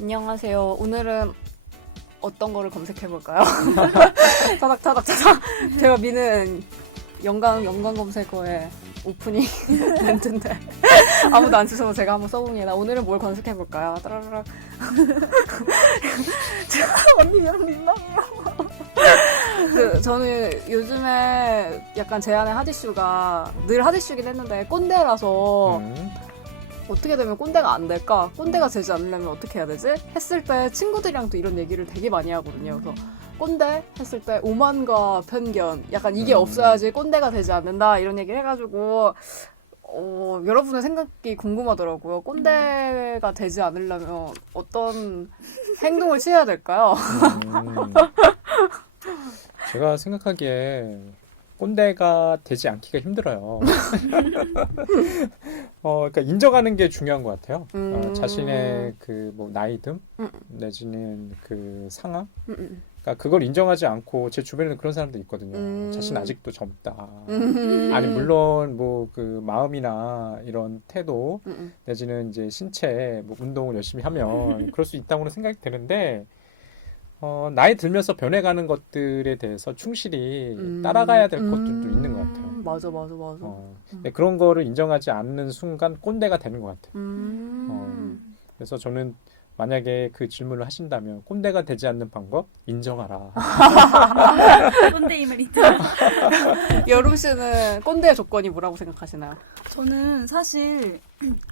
안녕하세요. 오늘은 어떤 거를 검색해볼까요? 타닥타닥타닥. 제가 미는 연관 검색어에 오프닝 멘트인데 아무도 안 쓰셔서 제가 한번 써봅니다. 오늘은 뭘 검색해볼까요? 따라라락. 언니랑 민망해요. 저는 요즘에 약간 제 안에 핫이슈가 늘 핫이슈긴 했는데 꼰대라서 어떻게 되면 꼰대가 안 될까? 꼰대가 되지 않으려면 어떻게 해야 되지? 했을 때 친구들이랑 또 이런 얘기를 되게 많이 하거든요. 그래서 꼰대 했을 때 오만과 편견 약간 이게 없어야지 꼰대가 되지 않는다 이런 얘기를 해가지고 여러분의 생각이 궁금하더라고요. 꼰대가 되지 않으려면 어떤 행동을 취해야 될까요? 제가 생각하기에 꼰대가 되지 않기가 힘들어요. 그러니까 인정하는 게 중요한 것 같아요. 자신의 그 뭐 나이듦 내지는 그 상황, 그러니까 그걸 인정하지 않고 제 주변에는 그런 사람도 있거든요. 자신 아직도 젊다. 아니 물론 뭐 그 마음이나 이런 태도 내지는 이제 신체 뭐 운동을 열심히 하면 그럴 수 있다고는 생각이 되는데. 나이 들면서 변해가는 것들에 대해서 충실히 따라가야 될 것들도 있는 것 같아요. 맞아. 네, 그런 거를 인정하지 않는 순간 꼰대가 되는 것 같아요. 그래서 저는 만약에 그 질문을 하신다면 꼰대가 되지 않는 방법 인정하라. 꼰대임을 인정. 여름 씨는 꼰대의 조건이 뭐라고 생각하시나요? 저는 사실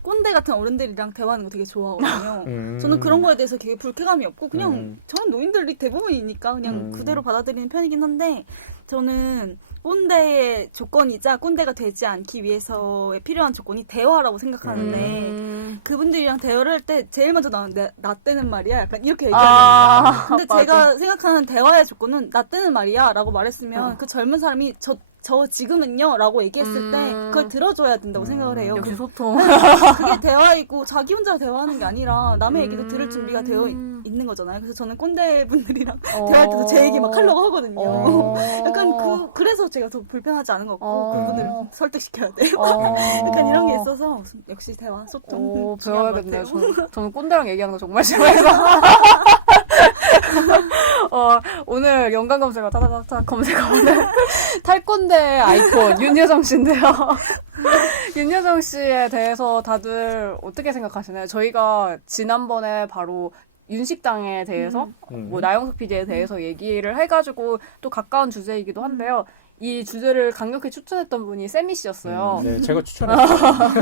꼰대 같은 어른들이랑 대화하는 거 되게 좋아하거든요. 저는 그런 거에 대해서 되게 불쾌감이 없고 그냥 저는 노인들이 대부분이니까 그냥 그대로 받아들이는 편이긴 한데 저는 꼰대의 조건이자 꼰대가 되지 않기 위해서에 필요한 조건이 대화라고 생각하는데 그분들이랑 대화를 할 때 제일 먼저 나오는 나 때는 말이야 약간 이렇게 얘기하는 근데 맞아. 제가 생각하는 대화의 조건은 나 때는 말이야 라고 말했으면 그 젊은 사람이 저 지금은요 라고 얘기했을 때 그걸 들어줘야 된다고 생각을 해요. 역시 소통. 그게 대화이고 자기 혼자 대화하는 게 아니라 남의 얘기도 들을 준비가 되어 있는 거잖아요. 그래서 저는 꼰대 분들이랑 대화할 때도 제 얘기 막 하려고 하거든요. 약간 그래서 제가 더 불편하지 않은 것 같고 그분을 설득시켜야 돼요. 약간 이런 게 있어서 역시 대화, 소통 배워야겠네요. 저는 꼰대랑 얘기하는 거 정말 싫어해서. 오늘 연관 검색어 타다타다 검색어 오늘 탈꼰대 아이콘 윤여정 씨인데요. 윤여정 씨에 대해서 다들 어떻게 생각하시나요? 저희가 지난번에 바로 윤식당에 대해서 뭐 나영석 PD에 대해서 얘기를 해가지고 또 가까운 주제이기도 한데요. 이 주제를 강력히 추천했던 분이 세미 씨였어요. 네, 제가 추천했어요.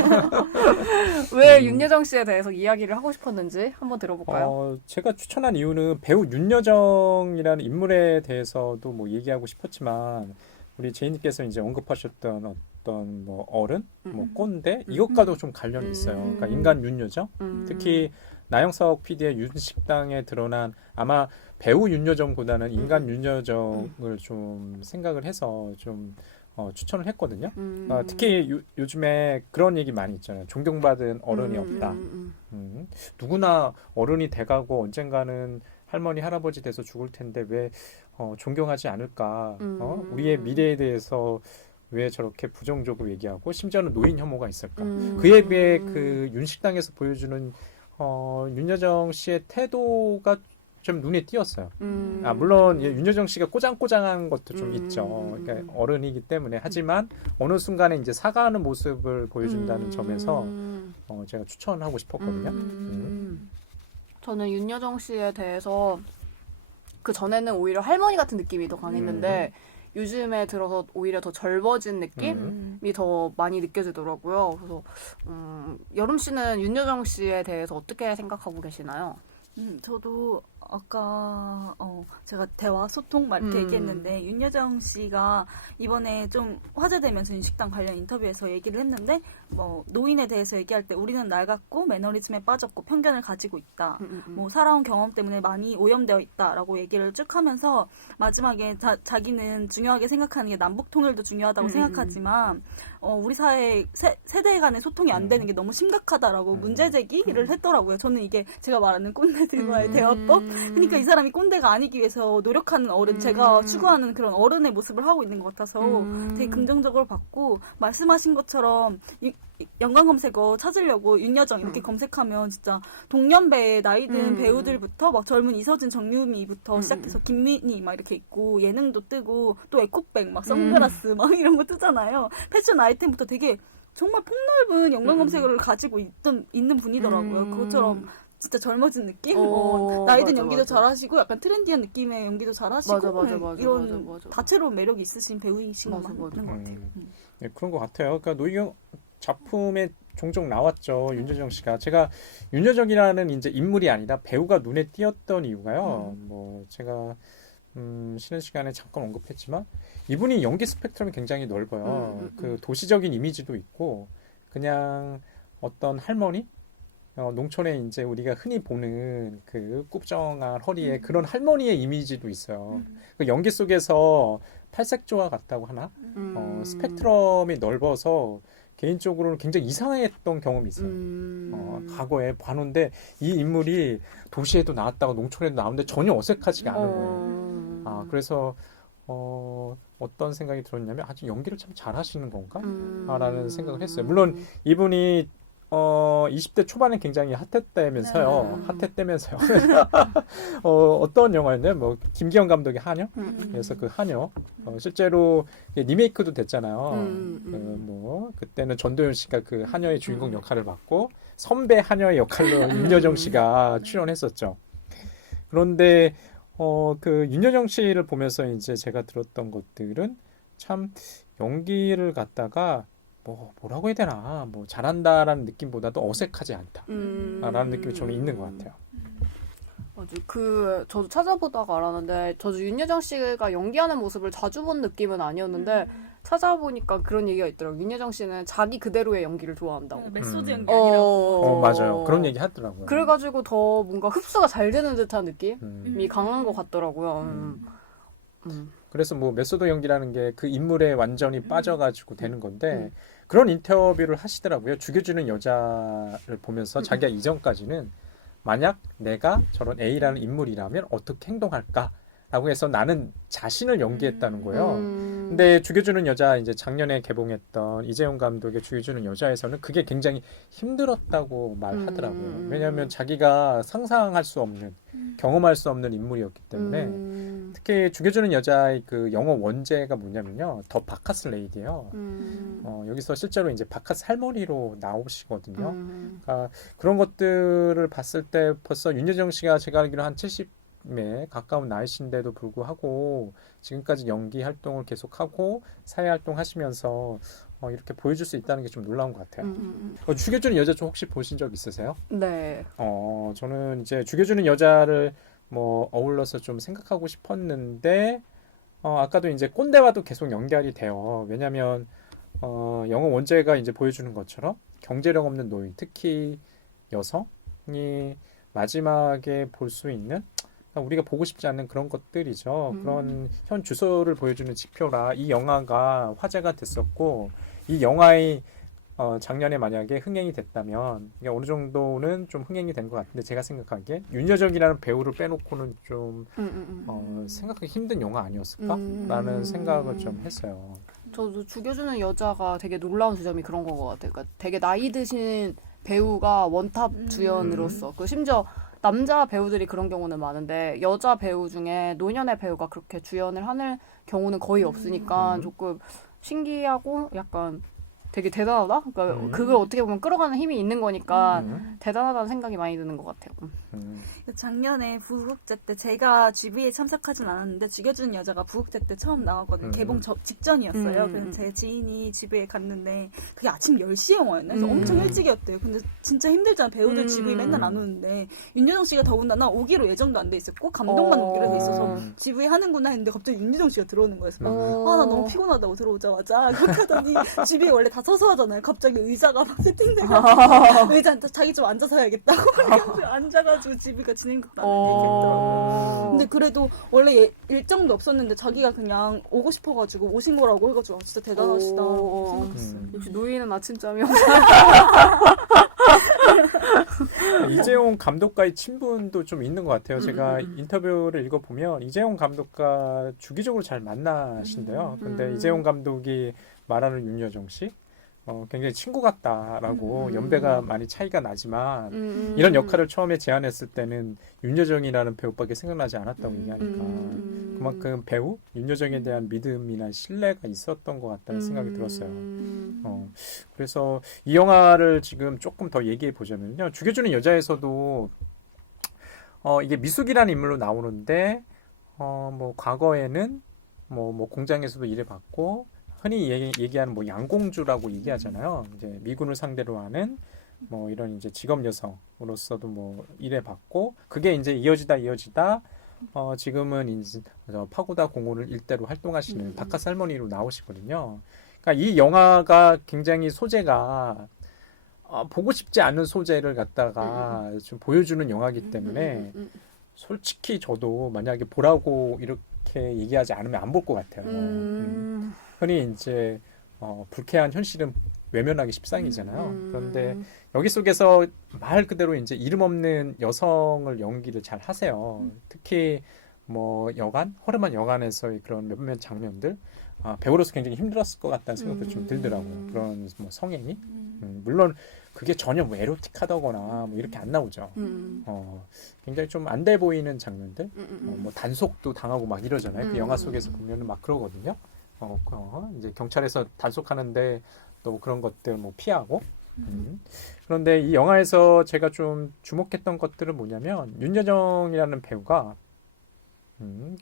왜 윤여정 씨에 대해서 이야기를 하고 싶었는지 한번 들어볼까요? 제가 추천한 이유는 배우 윤여정이라는 인물에 대해서도 뭐 얘기하고 싶었지만 우리 제이님께서 이제 언급하셨던 어떤 뭐 어른, 뭐 꼰대 이것과도 좀 관련이 있어요. 그러니까 인간 윤여정, 특히 나영석 PD의 윤식당에 드러난 아마 배우 윤여정보다는 인간 윤여정을 좀 생각을 해서 좀 추천을 했거든요. 특히 요즘에 그런 얘기 많이 있잖아요. 존경받은 어른이 없다. 누구나 어른이 돼가고 언젠가는 할머니, 할아버지 돼서 죽을 텐데 왜 존경하지 않을까? 우리의 미래에 대해서 왜 저렇게 부정적으로 얘기하고 심지어는 노인 혐오가 있을까? 그에 비해 그 윤식당에서 보여주는 윤여정 씨의 태도가 좀 눈에 띄었어요. 물론 윤여정 씨가 꼬장꼬장한 것도 좀 있죠. 그러니까 어른이기 때문에 하지만 어느 순간에 이제 사과하는 모습을 보여준다는 점에서 제가 추천하고 싶었거든요. 저는 윤여정 씨에 대해서 그 전에는 오히려 할머니 같은 느낌이 더 강했는데 요즘에 들어서 오히려 더 젊어진 느낌이 더 많이 느껴지더라고요. 그래서 여름 씨는 윤여정 씨에 대해서 어떻게 생각하고 계시나요? 저도 아까 제가 대화, 소통 막 이렇게 얘기했는데 윤여정 씨가 이번에 좀 화제되면서 윤식당 관련 인터뷰에서 얘기를 했는데 뭐 노인에 대해서 얘기할 때 우리는 낡았고 매너리즘에 빠졌고 편견을 가지고 있다. 뭐 살아온 경험 때문에 많이 오염되어 있다라고 얘기를 쭉 하면서 마지막에 자기는 중요하게 생각하는 게 남북 통일도 중요하다고 생각하지만 우리 사회 세대 간의 소통이 안 되는 게 너무 심각하다라고 문제 제기를 했더라고요. 저는 이게 제가 말하는 꼰대들과의 대화법 그러니까 이 사람이 꼰대가 아니기 위해서 노력하는 어른, 제가 추구하는 그런 어른의 모습을 하고 있는 것 같아서 되게 긍정적으로 봤고, 말씀하신 것처럼 연관 검색어 찾으려고 윤여정 이렇게 검색하면 진짜 동년배의 나이든 배우들부터 막 젊은 이서진, 정유미부터 시작해서 김민희 막 이렇게 있고, 예능도 뜨고 또 에코백 막 선글라스 막 이런 거 뜨잖아요. 패션 아이템부터 되게 정말 폭넓은 연관 검색어를 가지고 있는 분이더라고요. 그것처럼 진짜 젊어진 느낌? 나이든 맞아, 연기도 맞아. 잘하시고 약간 트렌디한 느낌의 연기도 잘하시고 맞아, 이런 맞아. 다채로운 매력이 있으신 배우이신 것 맞아, 같는 맞아. 것 같아요. 네, 그런 것 같아요. 그러니까 노희경 작품에 종종 나왔죠. 윤여정 씨가. 제가 윤여정이라는 이제 인물이 아니라 배우가 눈에 띄었던 이유가요. 뭐 제가 쉬는 시간에 잠깐 언급했지만 이분이 연기 스펙트럼이 굉장히 넓어요. 그 도시적인 이미지도 있고 그냥 어떤 할머니 농촌에 이제 우리가 흔히 보는 그 굽정한 허리에 그런 할머니의 이미지도 있어요. 그 연기 속에서 팔색조화 같다고 하나? 스펙트럼이 넓어서 개인적으로는 굉장히 이상했던 경험이 있어요. 과거에 관호인데 이 인물이 도시에도 나왔다가 농촌에도 나오는데 전혀 어색하지가 않은 거예요. 그래서 어떤 생각이 들었냐면 아주 연기를 참 잘하시는 건가? 라는 생각을 했어요. 물론 이분이 20대 초반에 굉장히 핫했다면서요. 핫했다면서요. 어떤 영화였나요? 뭐 김기현 감독의 한여? 그래서 그 한여 실제로 리메이크도 됐잖아요. 뭐 그때는 전도연 씨가 그 한여의 주인공 역할을 맡고 선배 한여의 역할로 윤여정 씨가 출연했었죠. 그런데 그 윤여정 씨를 보면서 이제 제가 들었던 것들은 참 연기를 갖다가 뭐라고 해야 되나 뭐 잘한다라는 느낌보다도 어색하지 않다라는 느낌이 저는 있는 것 같아요. 맞아. 저도 찾아보다가 알았는데, 저도 윤여정 씨가 연기하는 모습을 자주 본 느낌은 아니었는데, 찾아보니까 그런 얘기가 있더라고요. 윤여정 씨는 자기 그대로의 연기를 좋아한다고. 메소드 연기 아니라고. 맞아요. 그런 얘기 하더라고요. 그래가지고 더 뭔가 흡수가 잘 되는 듯한 느낌이 강한 것 같더라고요. 그래서 뭐 메소드 연기라는 게 그 인물에 완전히 빠져가지고 되는 건데 그런 인터뷰를 하시더라고요. 죽여주는 여자를 보면서 자기가 이전까지는 만약 내가 저런 A라는 인물이라면 어떻게 행동할까라고 해서 나는 자신을 연기했다는 거예요. 근데 죽여주는 여자 이제 작년에 개봉했던 이재용 감독의 죽여주는 여자에서는 그게 굉장히 힘들었다고 말하더라고요. 왜냐하면 자기가 상상할 수 없는 경험할 수 없는 인물이었기 때문에 특히 죽여주는 여자의 그 영어 원제가 뭐냐면요. 더 바카스 레이디예요. 여기서 실제로 이제 바카스 할머니로 나오시거든요. 그러니까 그런 것들을 봤을 때 벌써 윤여정 씨가 제가 알기로 한 70에 가까운 나이신데도 불구하고 지금까지 연기 활동을 계속하고 사회 활동 하시면서 이렇게 보여줄 수 있다는 게 좀 놀라운 것 같아요. 죽여주는 여자 좀 혹시 보신 적 있으세요? 네. 저는 이제 죽여주는 여자를 뭐 어울러서 좀 생각하고 싶었는데 아까도 이제 꼰대와도 계속 연결이 돼요. 왜냐하면 영어 원제가 이제 보여주는 것처럼 경제력 없는 노인, 특히 여성이 마지막에 볼 수 있는 우리가 보고 싶지 않는 그런 것들이죠. 그런 현 주소를 보여주는 지표라 이 영화가 화제가 됐었고 이 영화의 작년에 만약에 흥행이 됐다면 어느 정도는 좀 흥행이 된 것 같은데 제가 생각하기에 윤여정이라는 배우를 빼놓고는 좀 생각하기 힘든 영화 아니었을까라는 생각을 좀 했어요. 저도 죽여주는 여자가 되게 놀라운 지점이 그런 건 것 같아요. 그러니까 되게 나이 드신 배우가 원탑 주연으로서 심지어 남자 배우들이 그런 경우는 많은데 여자 배우 중에 노년의 배우가 그렇게 주연을 하는 경우는 거의 없으니까 조금 신기하고 약간 되게 대단하다? 그러니까 그걸 어떻게 보면 끌어가는 힘이 있는 거니까 대단하다는 생각이 많이 드는 것 같아요. 작년에 부국제 때 제가 GV에 참석하진 않았는데 죽여주는 여자가 부국제 때 처음 나왔거든요. 개봉 직전이었어요. 그래서 제 지인이 GV에 갔는데 그게 아침 10시 영화였나? 그래서 엄청 일찍이었대요. 근데 진짜 힘들잖아. 배우들 GV 맨날 안 오는데 윤여정 씨가 더군다나 오기로 예정도 안 돼 있었고 감독만 오기로 돼 있어서 GV 하는구나 했는데 갑자기 윤여정 씨가 들어오는 거예요. 그래서 나 너무 피곤하다고 들어오자마자 그렇게 하더니 GV에 원래 다 서서 하잖아요. 갑자기 의자가 막 세팅돼가지고 의자 자기 좀 앉아서 해야겠다고 앉아가지고 GV가 진행됐다는 얘기했더라고요. 근데 그래도 원래 일정도 없었는데 자기가 그냥 오고 싶어가지고 오신 거라고 해가지고 진짜 대단하시다 생각했어요. 역시 노인은 아침잠이 없어. 이재용 감독과의 친분도 좀 있는 것 같아요. 제가 인터뷰를 읽어보면 이재용 감독과 주기적으로 잘 만나신대요. 근데 이재용 감독이 말하는 윤여정 씨 굉장히 친구 같다라고 연배가 많이 차이가 나지만 이런 역할을 처음에 제안했을 때는 윤여정이라는 배우밖에 생각나지 않았다고 얘기하니까 그만큼 배우 윤여정에 대한 믿음이나 신뢰가 있었던 것 같다는 생각이 들었어요. 그래서 이 영화를 지금 조금 더 얘기해 보자면요. 죽여주는 여자에서도 이게 미숙이라는 인물로 나오는데 뭐 과거에는 뭐 공장에서도 일해봤고 흔히 얘기하는 뭐 양공주라고 얘기하잖아요. 이제 미군을 상대로 하는 뭐 이런 이제 직업 여성으로서도 뭐 일해봤고 그게 이제 이어지다 지금은 이제 파고다 공원을 일대로 활동하시는 바카스 할머니로 나오시거든요. 그러니까 이 영화가 굉장히 소재가 보고 싶지 않은 소재를 갖다가 좀 보여주는 영화이기 때문에 솔직히 저도 만약에 보라고 이렇게 얘기하지 않으면 안 볼 것 같아요. 흔히 이제 불쾌한 현실은 외면하기 십상이잖아요. 그런데 여기 속에서 말 그대로 이제 이름 없는 여성을 연기를 잘 하세요. 특히 뭐 허름한 여관에서의 그런 몇몇 장면들 배우로서 굉장히 힘들었을 것 같다는 생각도 좀 들더라고요. 그런 뭐 성행위 물론 그게 전혀 뭐 에로틱하다거나 뭐 이렇게 안 나오죠. 굉장히 좀 안 돼 보이는 장면들 뭐 단속도 당하고 막 이러잖아요. 그 영화 속에서 보면은 막 그러거든요. 이제 경찰에서 단속하는데 또 그런 것들 뭐 피하고. 그런데 이 영화에서 제가 좀 주목했던 것들은 뭐냐면 윤여정이라는 배우가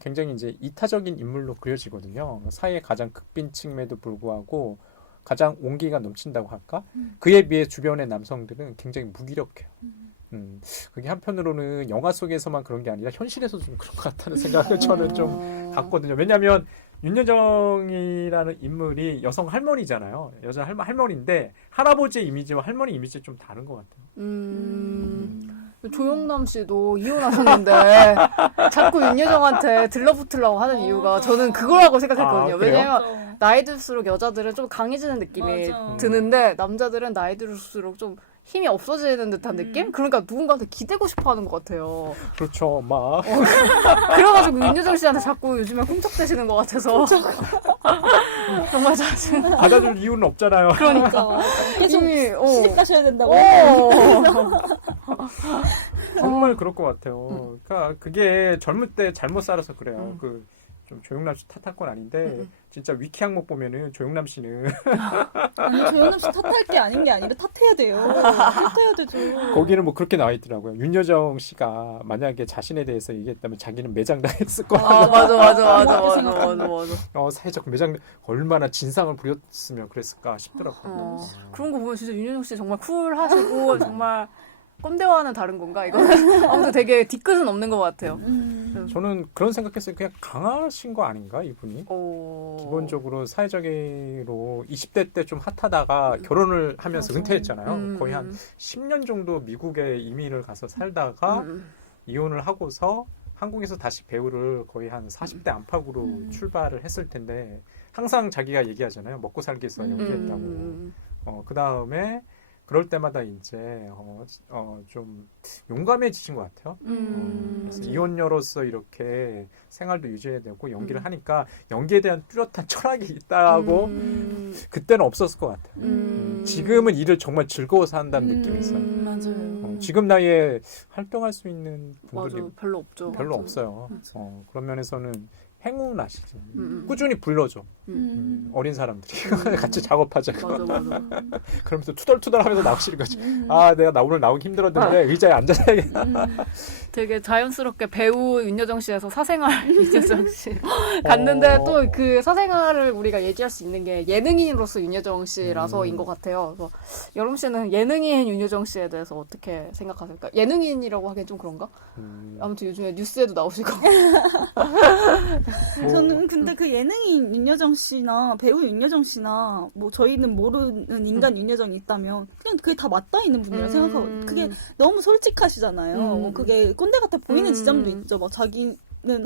굉장히 이제 이타적인 인물로 그려지거든요. 사회의 가장 극빈층에도 불구하고 가장 온기가 넘친다고 할까? 그에 비해 주변의 남성들은 굉장히 무기력해요. 그게 한편으로는 영화 속에서만 그런 게 아니라 현실에서 좀 그런 것 같다는 생각을 저는 좀 갖거든요. 왜냐하면 윤여정이라는 인물이 여성 할머니잖아요. 여자 할머니인데 할아버지의 이미지와 할머니 이미지 좀 다른 것 같아요. 조영남 씨도 이혼하셨는데 자꾸 윤여정한테 들러붙으려고 하는 이유가 저는 그거라고 생각했거든요. 왜냐면 나이 들수록 여자들은 좀 강해지는 느낌이 드는데 남자들은 나이 들수록 좀 힘이 없어지는 듯한 느낌? 그러니까 누군가한테 기대고 싶어 하는 것 같아요. 그렇죠, 막. 그래가지고 윤여정 씨한테 자꾸 요즘에 훔쩍대시는 것 같아서. 정말 자신. 받아줄 이유는 없잖아요. 그러니까. 계속 이미, 시집 가셔야 된다고. 정말 그럴 것 같아요. 그러니까 그게 젊을 때 잘못 살아서 그래요. 좀 조영남 씨 탓할 건 아닌데 진짜 위키 항목 보면은 조영남 씨는 아니 조영남 씨 탓할 게 아닌 게 아니라 탓해야 돼요. 탓해야 되죠. 거기는 뭐 그렇게 나와 있더라고요. 윤여정 씨가 만약에 자신에 대해서 얘기했다면 자기는 매장당했을 거야. 맞아. 사회적 매장 얼마나 진상을 부렸으면 그랬을까 싶더라고요. 그런 거 보면 진짜 윤여정 씨 정말 쿨하시고 정말 꼰대와는 다른 건가? 이거는 아무튼 되게 뒤끝은 없는 것 같아요. 저는 그런 생각했어요. 그냥 강하신 거 아닌가 이분이? 기본적으로 사회적으로 20대 때 좀 핫하다가 결혼을 하면서 은퇴했잖아요. 거의 한 10년 정도 미국에 이민을 가서 살다가 이혼을 하고서 한국에서 다시 배우를 거의 한 40대 안팎으로 출발을 했을 텐데 항상 자기가 얘기하잖아요. 먹고 살기 위해서 연기했다고. 그 다음에 그럴 때마다 이제 좀 용감해지신 것 같아요. 그래서 이혼녀로서 이렇게 생활도 유지해야 되고 연기를 하니까 연기에 대한 뚜렷한 철학이 있다고 그때는 없었을 것 같아요. 지금은 일을 정말 즐거워서 한다는 느낌이 있어요. 맞아요. 지금 나이에 활동할 수 있는 분들이 맞아, 별로 없죠. 별로 없어요. 그런 면에서는 행운하시죠. 꾸준히 불러줘. 어린 사람들이 같이 작업하자고. 맞아. 그러면서 투덜투덜하면서 나오시는 거지. 내가 오늘 나오기 힘들었는데 의자에 앉아야겠다. 되게 자연스럽게 배우 윤여정 씨에서 사생활 윤여정 씨 갔는데 또 그 사생활을 우리가 얘기할 수 있는 게 예능인으로서 윤여정 씨라서인 것 같아요. 그래서 여름 씨는 예능인 윤여정 씨에 대해서 어떻게 생각하세요? 예능인이라고 하기엔 좀 그런가? 아무튼 요즘에 뉴스에도 나오시고. 저는 근데 그 예능인 윤여정 씨나 배우 윤여정 씨나 뭐 저희는 모르는 인간 윤여정이 있다면 그냥 그게 다 맞닿아 있는 분이라고 생각하고 그게 너무 솔직하시잖아요. 그게 꼰대 같아 보이는 지점도 있죠. 막 자기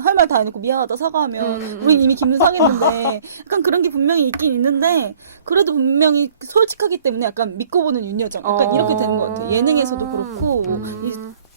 할 말 다 해놓고 미안하다 사과하면 우린 이미 기분 상했는데 약간 그런 게 분명히 있긴 있는데 그래도 분명히 솔직하기 때문에 약간 믿고 보는 윤여정 약간 이렇게 되는 것 같아요. 예능에서도 그렇고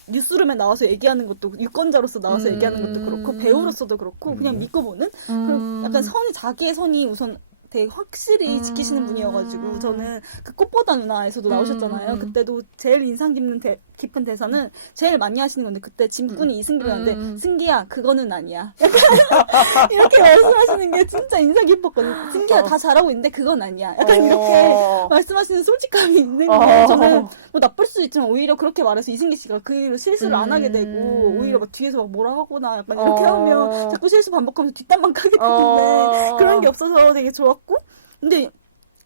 뉴스룸에 나와서 얘기하는 것도 유권자로서 나와서 얘기하는 것도 그렇고 배우로서도 그렇고 그냥 믿고 보는 그리고 약간 자기의 선이 우선 되게 확실히 지키시는 분이어가지고 저는 그 꽃보다 누나에서도 나오셨잖아요. 그때도 제일 인상 깊은 대사는 제일 많이 하시는 건데 그때 짐꾼이 이승기한테 승기야 그거는 아니야. 약간 이렇게 말씀하시는 게 진짜 인상 깊었거든요. 승기야 다 잘하고 있는데 그건 아니야. 약간 이렇게 말씀하시는 솔직함이 있는 게 저는 뭐 나쁠 수도 있지만 오히려 그렇게 말해서 이승기 씨가 그 일로 실수를 안 하게 되고 오히려 막 뒤에서 막 뭐라 하거나 약간 이렇게 하면 자꾸 실수 반복하면서 뒷담만 까게 되는데 그런 게 없어서 되게 좋았고 근데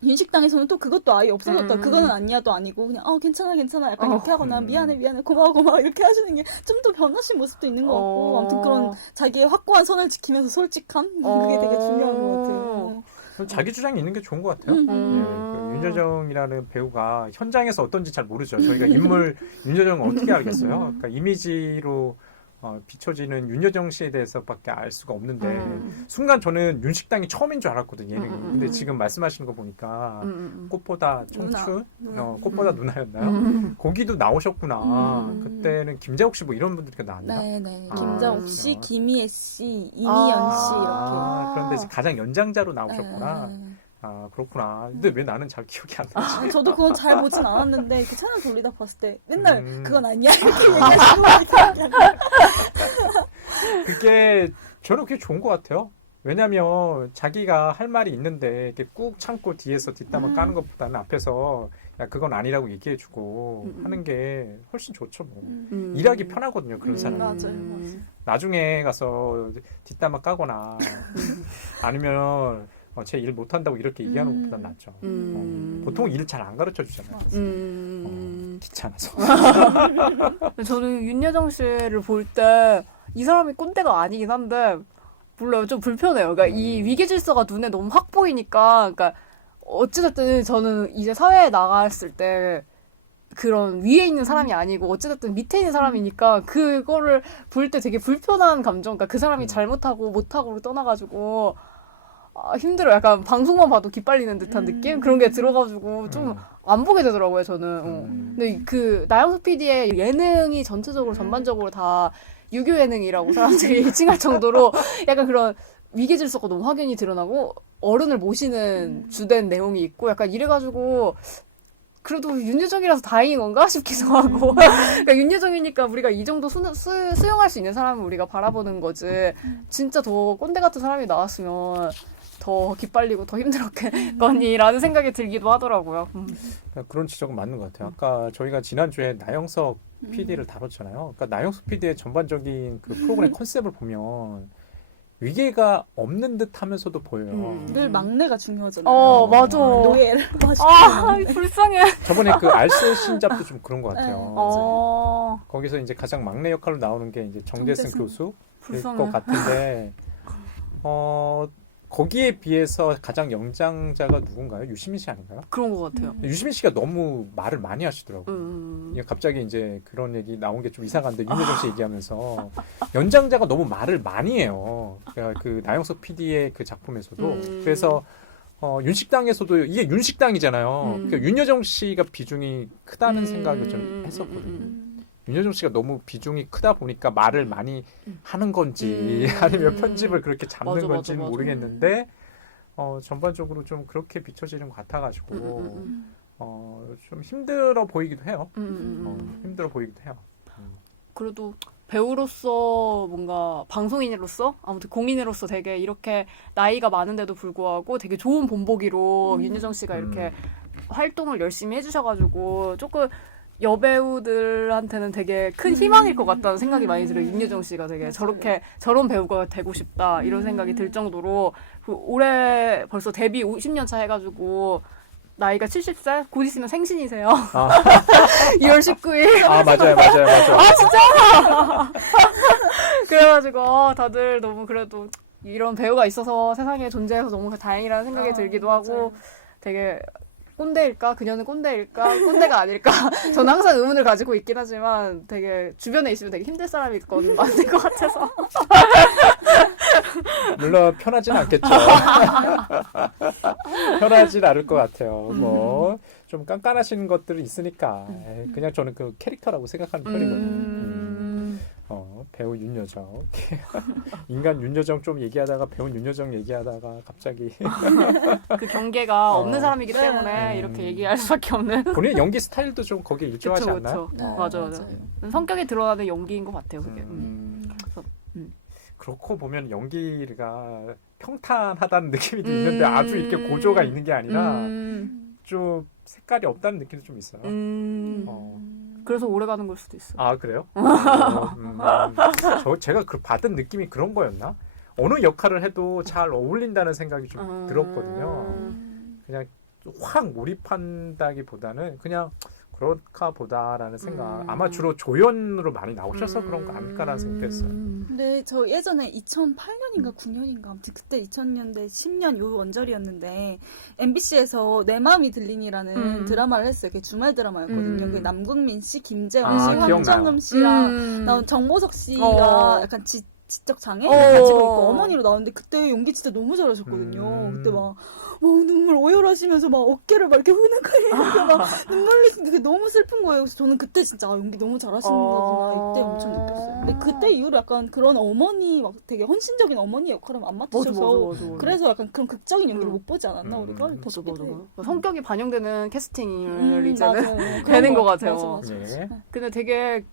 윤식당에서는 또 그것도 아예 없어졌다. 그거는 아니야도 아니고 그냥 괜찮아 약간 이렇게 하거나 미안해 고마워 이렇게 하시는 게 좀 더 변하신 모습도 있는 것 같고 아무튼 그런 자기의 확고한 선을 지키면서 솔직함 그게 되게 중요한 것 같아요. 자기 주장이 있는 게 좋은 것 같아요. 예, 그 윤여정이라는 배우가 현장에서 어떤지 잘 모르죠. 저희가 인물 윤여정을 어떻게 알겠어요? 그러니까 이미지로 비춰지는 윤여정 씨에 대해서밖에 알 수가 없는데 순간 저는 윤식당이 처음인 줄 알았거든요. 근데 지금 말씀하시는 거 보니까 꽃보다 청춘, 꽃보다 누나였나요? 거기도 나오셨구나. 그때는 김재옥 씨 뭐 이런 분들이 나왔나요? 네네. 김재옥 씨, 김희애 씨, 이미연 씨 이렇게. 그런데 이제 가장 연장자로 나오셨구나. 그렇구나. 근데 왜 나는 잘 기억이 안 나지? 저도 그건 잘 보진 않았는데 그 채널 돌리다 봤을 때 맨날 그건 아니야 이렇게 얘기하시고 그게 저는 그게 좋은 것 같아요. 왜냐면 자기가 할 말이 있는데 이렇게 꾹 참고 뒤에서 뒷담화 까는 것보다는 앞에서 야 그건 아니라고 얘기해주고 하는 게 훨씬 좋죠. 뭐. 일하기 편하거든요. 그런 사람은. 맞아요. 나중에 가서 뒷담화 까거나 아니면 제 일 못한다고 이렇게 얘기하는 것보다 낫죠. 보통 일 잘 안 가르쳐 주잖아요. 귀찮아서. 저는 윤여정 씨를 볼 때 이 사람이 꼰대가 아니긴 한데 몰라요. 좀 불편해요. 그러니까 이 위계 질서가 눈에 너무 확 보이니까 그러니까 어찌됐든 저는 이제 사회에 나갔을 때 그런 위에 있는 사람이 아니고 어찌됐든 밑에 있는 사람이니까 그거를 볼 때 되게 불편한 감정 그러니까 그 사람이 잘못하고 못하고를 떠나가지고 힘들어. 약간 방송만 봐도 기빨리는 듯한 느낌? 그런 게 들어가지고 좀 안 보게 되더라고요, 저는. 근데 그 나영석 PD의 예능이 전체적으로 전반적으로 다 유교 예능이라고 사람들이 칭할 정도로 약간 그런 위계 질서가 너무 확연히 드러나고 어른을 모시는 주된 내용이 있고 약간 이래가지고 그래도 윤여정이라서 다행인 건가 싶기도 하고 그러니까 윤여정이니까 우리가 이 정도 수용할 수 있는 사람을 우리가 바라보는 거지 진짜 더 꼰대 같은 사람이 나왔으면 더 기빨리고 더 힘들었겠거니라는 생각이 들기도 하더라고요. 그런 지적은 맞는 것 같아요. 아까 저희가 지난주에 나영석 PD를 다뤘잖아요. 그러니까 나영석 PD의 전반적인 그 프로그램 컨셉을 보면 위계가 없는 듯 하면서도 보여요. 늘 막내가 중요하잖아요. 맞아. 노예를 불쌍해. 저번에 그 알쓸 신잡도 좀 그런 것 같아요. 네, 거기서 이제 가장 막내 역할로 나오는 게 이제 정대승 교수일 불쌍해. 것 같은데, 거기에 비해서 가장 연장자가 누군가요? 유시민 씨 아닌가요? 그런 것 같아요. 유시민 씨가 너무 말을 많이 하시더라고요. 갑자기 이제 그런 얘기 나온 게 좀 이상한데 윤여정 씨 얘기하면서 연장자가 너무 말을 많이 해요. 그러니까 그 나영석 PD의 그 작품에서도 그래서 윤식당에서도 이게 윤식당이잖아요. 그러니까 윤여정 씨가 비중이 크다는 생각을 좀 했었거든요. 윤여정 씨가 너무 비중이 크다 보니까 말을 많이 하는 건지 아니면 편집을 그렇게 잡는 건지는 모르겠는데 전반적으로 좀 그렇게 비춰지는 것 같아가지고 좀 힘들어 보이기도 해요. 힘들어 보이기도 해요. 그래도 배우로서 뭔가 방송인으로서 아무튼 공인으로서 되게 이렇게 나이가 많은데도 불구하고 되게 좋은 본보기로 윤여정 씨가 이렇게 활동을 열심히 해주셔가지고 조금 여배우들한테는 되게 큰 희망일 것 같다는 생각이 많이 들어요. 윤여정 씨가 되게 저런 배우가 되고 싶다 이런 생각이 들 정도로 올해 벌써 데뷔 50년 차 해가지고 나이가 70살? 곧 있으면 생신이세요. 2월 19일. 맞아요. 진짜? 그래가지고 다들 너무 그래도 이런 배우가 있어서 세상에 존재해서 너무 다행이라는 생각이 들기도 하고 되게 꼰대일까? 그녀는 꼰대일까? 꼰대가 아닐까? 저는 항상 의문을 가지고 있긴 하지만 되게 주변에 있으면 되게 힘들 사람일 건 맞는 것 같아서. 물론 편하진 않겠죠. 편하진 않을 것 같아요. 뭐 좀 깐깐하신 것들이 있으니까 그냥 저는 그 캐릭터라고 생각하는 편이거든요. 배우 윤여정. 인간 윤여정 좀 얘기하다가 배우 윤여정 얘기하다가 갑자기 그 경계가 없는 사람이기 네. 때문에 이렇게 얘기할 수밖에 없는. 본인의 연기 스타일도 좀 거기에 일조하지 그쵸, 않나요? 그쵸. 네, 맞아요. 성격이 드러나는 연기인 것 같아요, 그게. 그래서, 그렇고 보면 연기가 평탄하다는 느낌이 있는데 아주 이렇게 고조가 있는 게 아니라 좀 색깔이 없다는 느낌도 좀 있어요. 그래서 오래 가는 걸 수도 있어. 아 그래요? 제가 받은 느낌이 그런 거였나? 어느 역할을 해도 잘 어울린다는 생각이 좀 들었거든요. 그냥 확 몰입한다기보다는 그냥 그럴까 보다라는 생각. 아마 주로 조연으로 많이 나오셔서 그런 거 아닐까라는 생각도 했어요. 근데 저 예전에 2008년인가 9년인가 아무튼 그때 2000년대 10년 요 원절이었는데 MBC에서 내 마음이 들리니라는 드라마를 했어요. 그게 주말 드라마였거든요. 그 남궁민 씨, 김재원 씨, 기억나요. 황정음 씨랑 나온 정보석 씨가 약간 지적 장애 어. 가지고 있고 어머니로 나오는데 그때 연기 진짜 너무 잘하셨거든요. 그때 막 눈물 오열하시면서 막 어깨를 막 이렇게 흐느끼면서 막 눈물 흘리시는데 그게 너무 슬픈 거예요. 그래서 저는 그때 진짜 연기 너무 잘하시는구나 이때 엄청 느꼈어요. 근데 그때 이후로 약간 그런 어머니 막 되게 헌신적인 어머니 역할을 안 맡으셔서 맞아. 그래서 약간 그런 극적인 연기를 못 보지 않았나 우리가 더 맞아. 싶기도 해요. 성격이 반영되는 캐스팅을 이제는 맞아요. 되는 것 맞아, 같아요. 맞아. 예. 근데 되게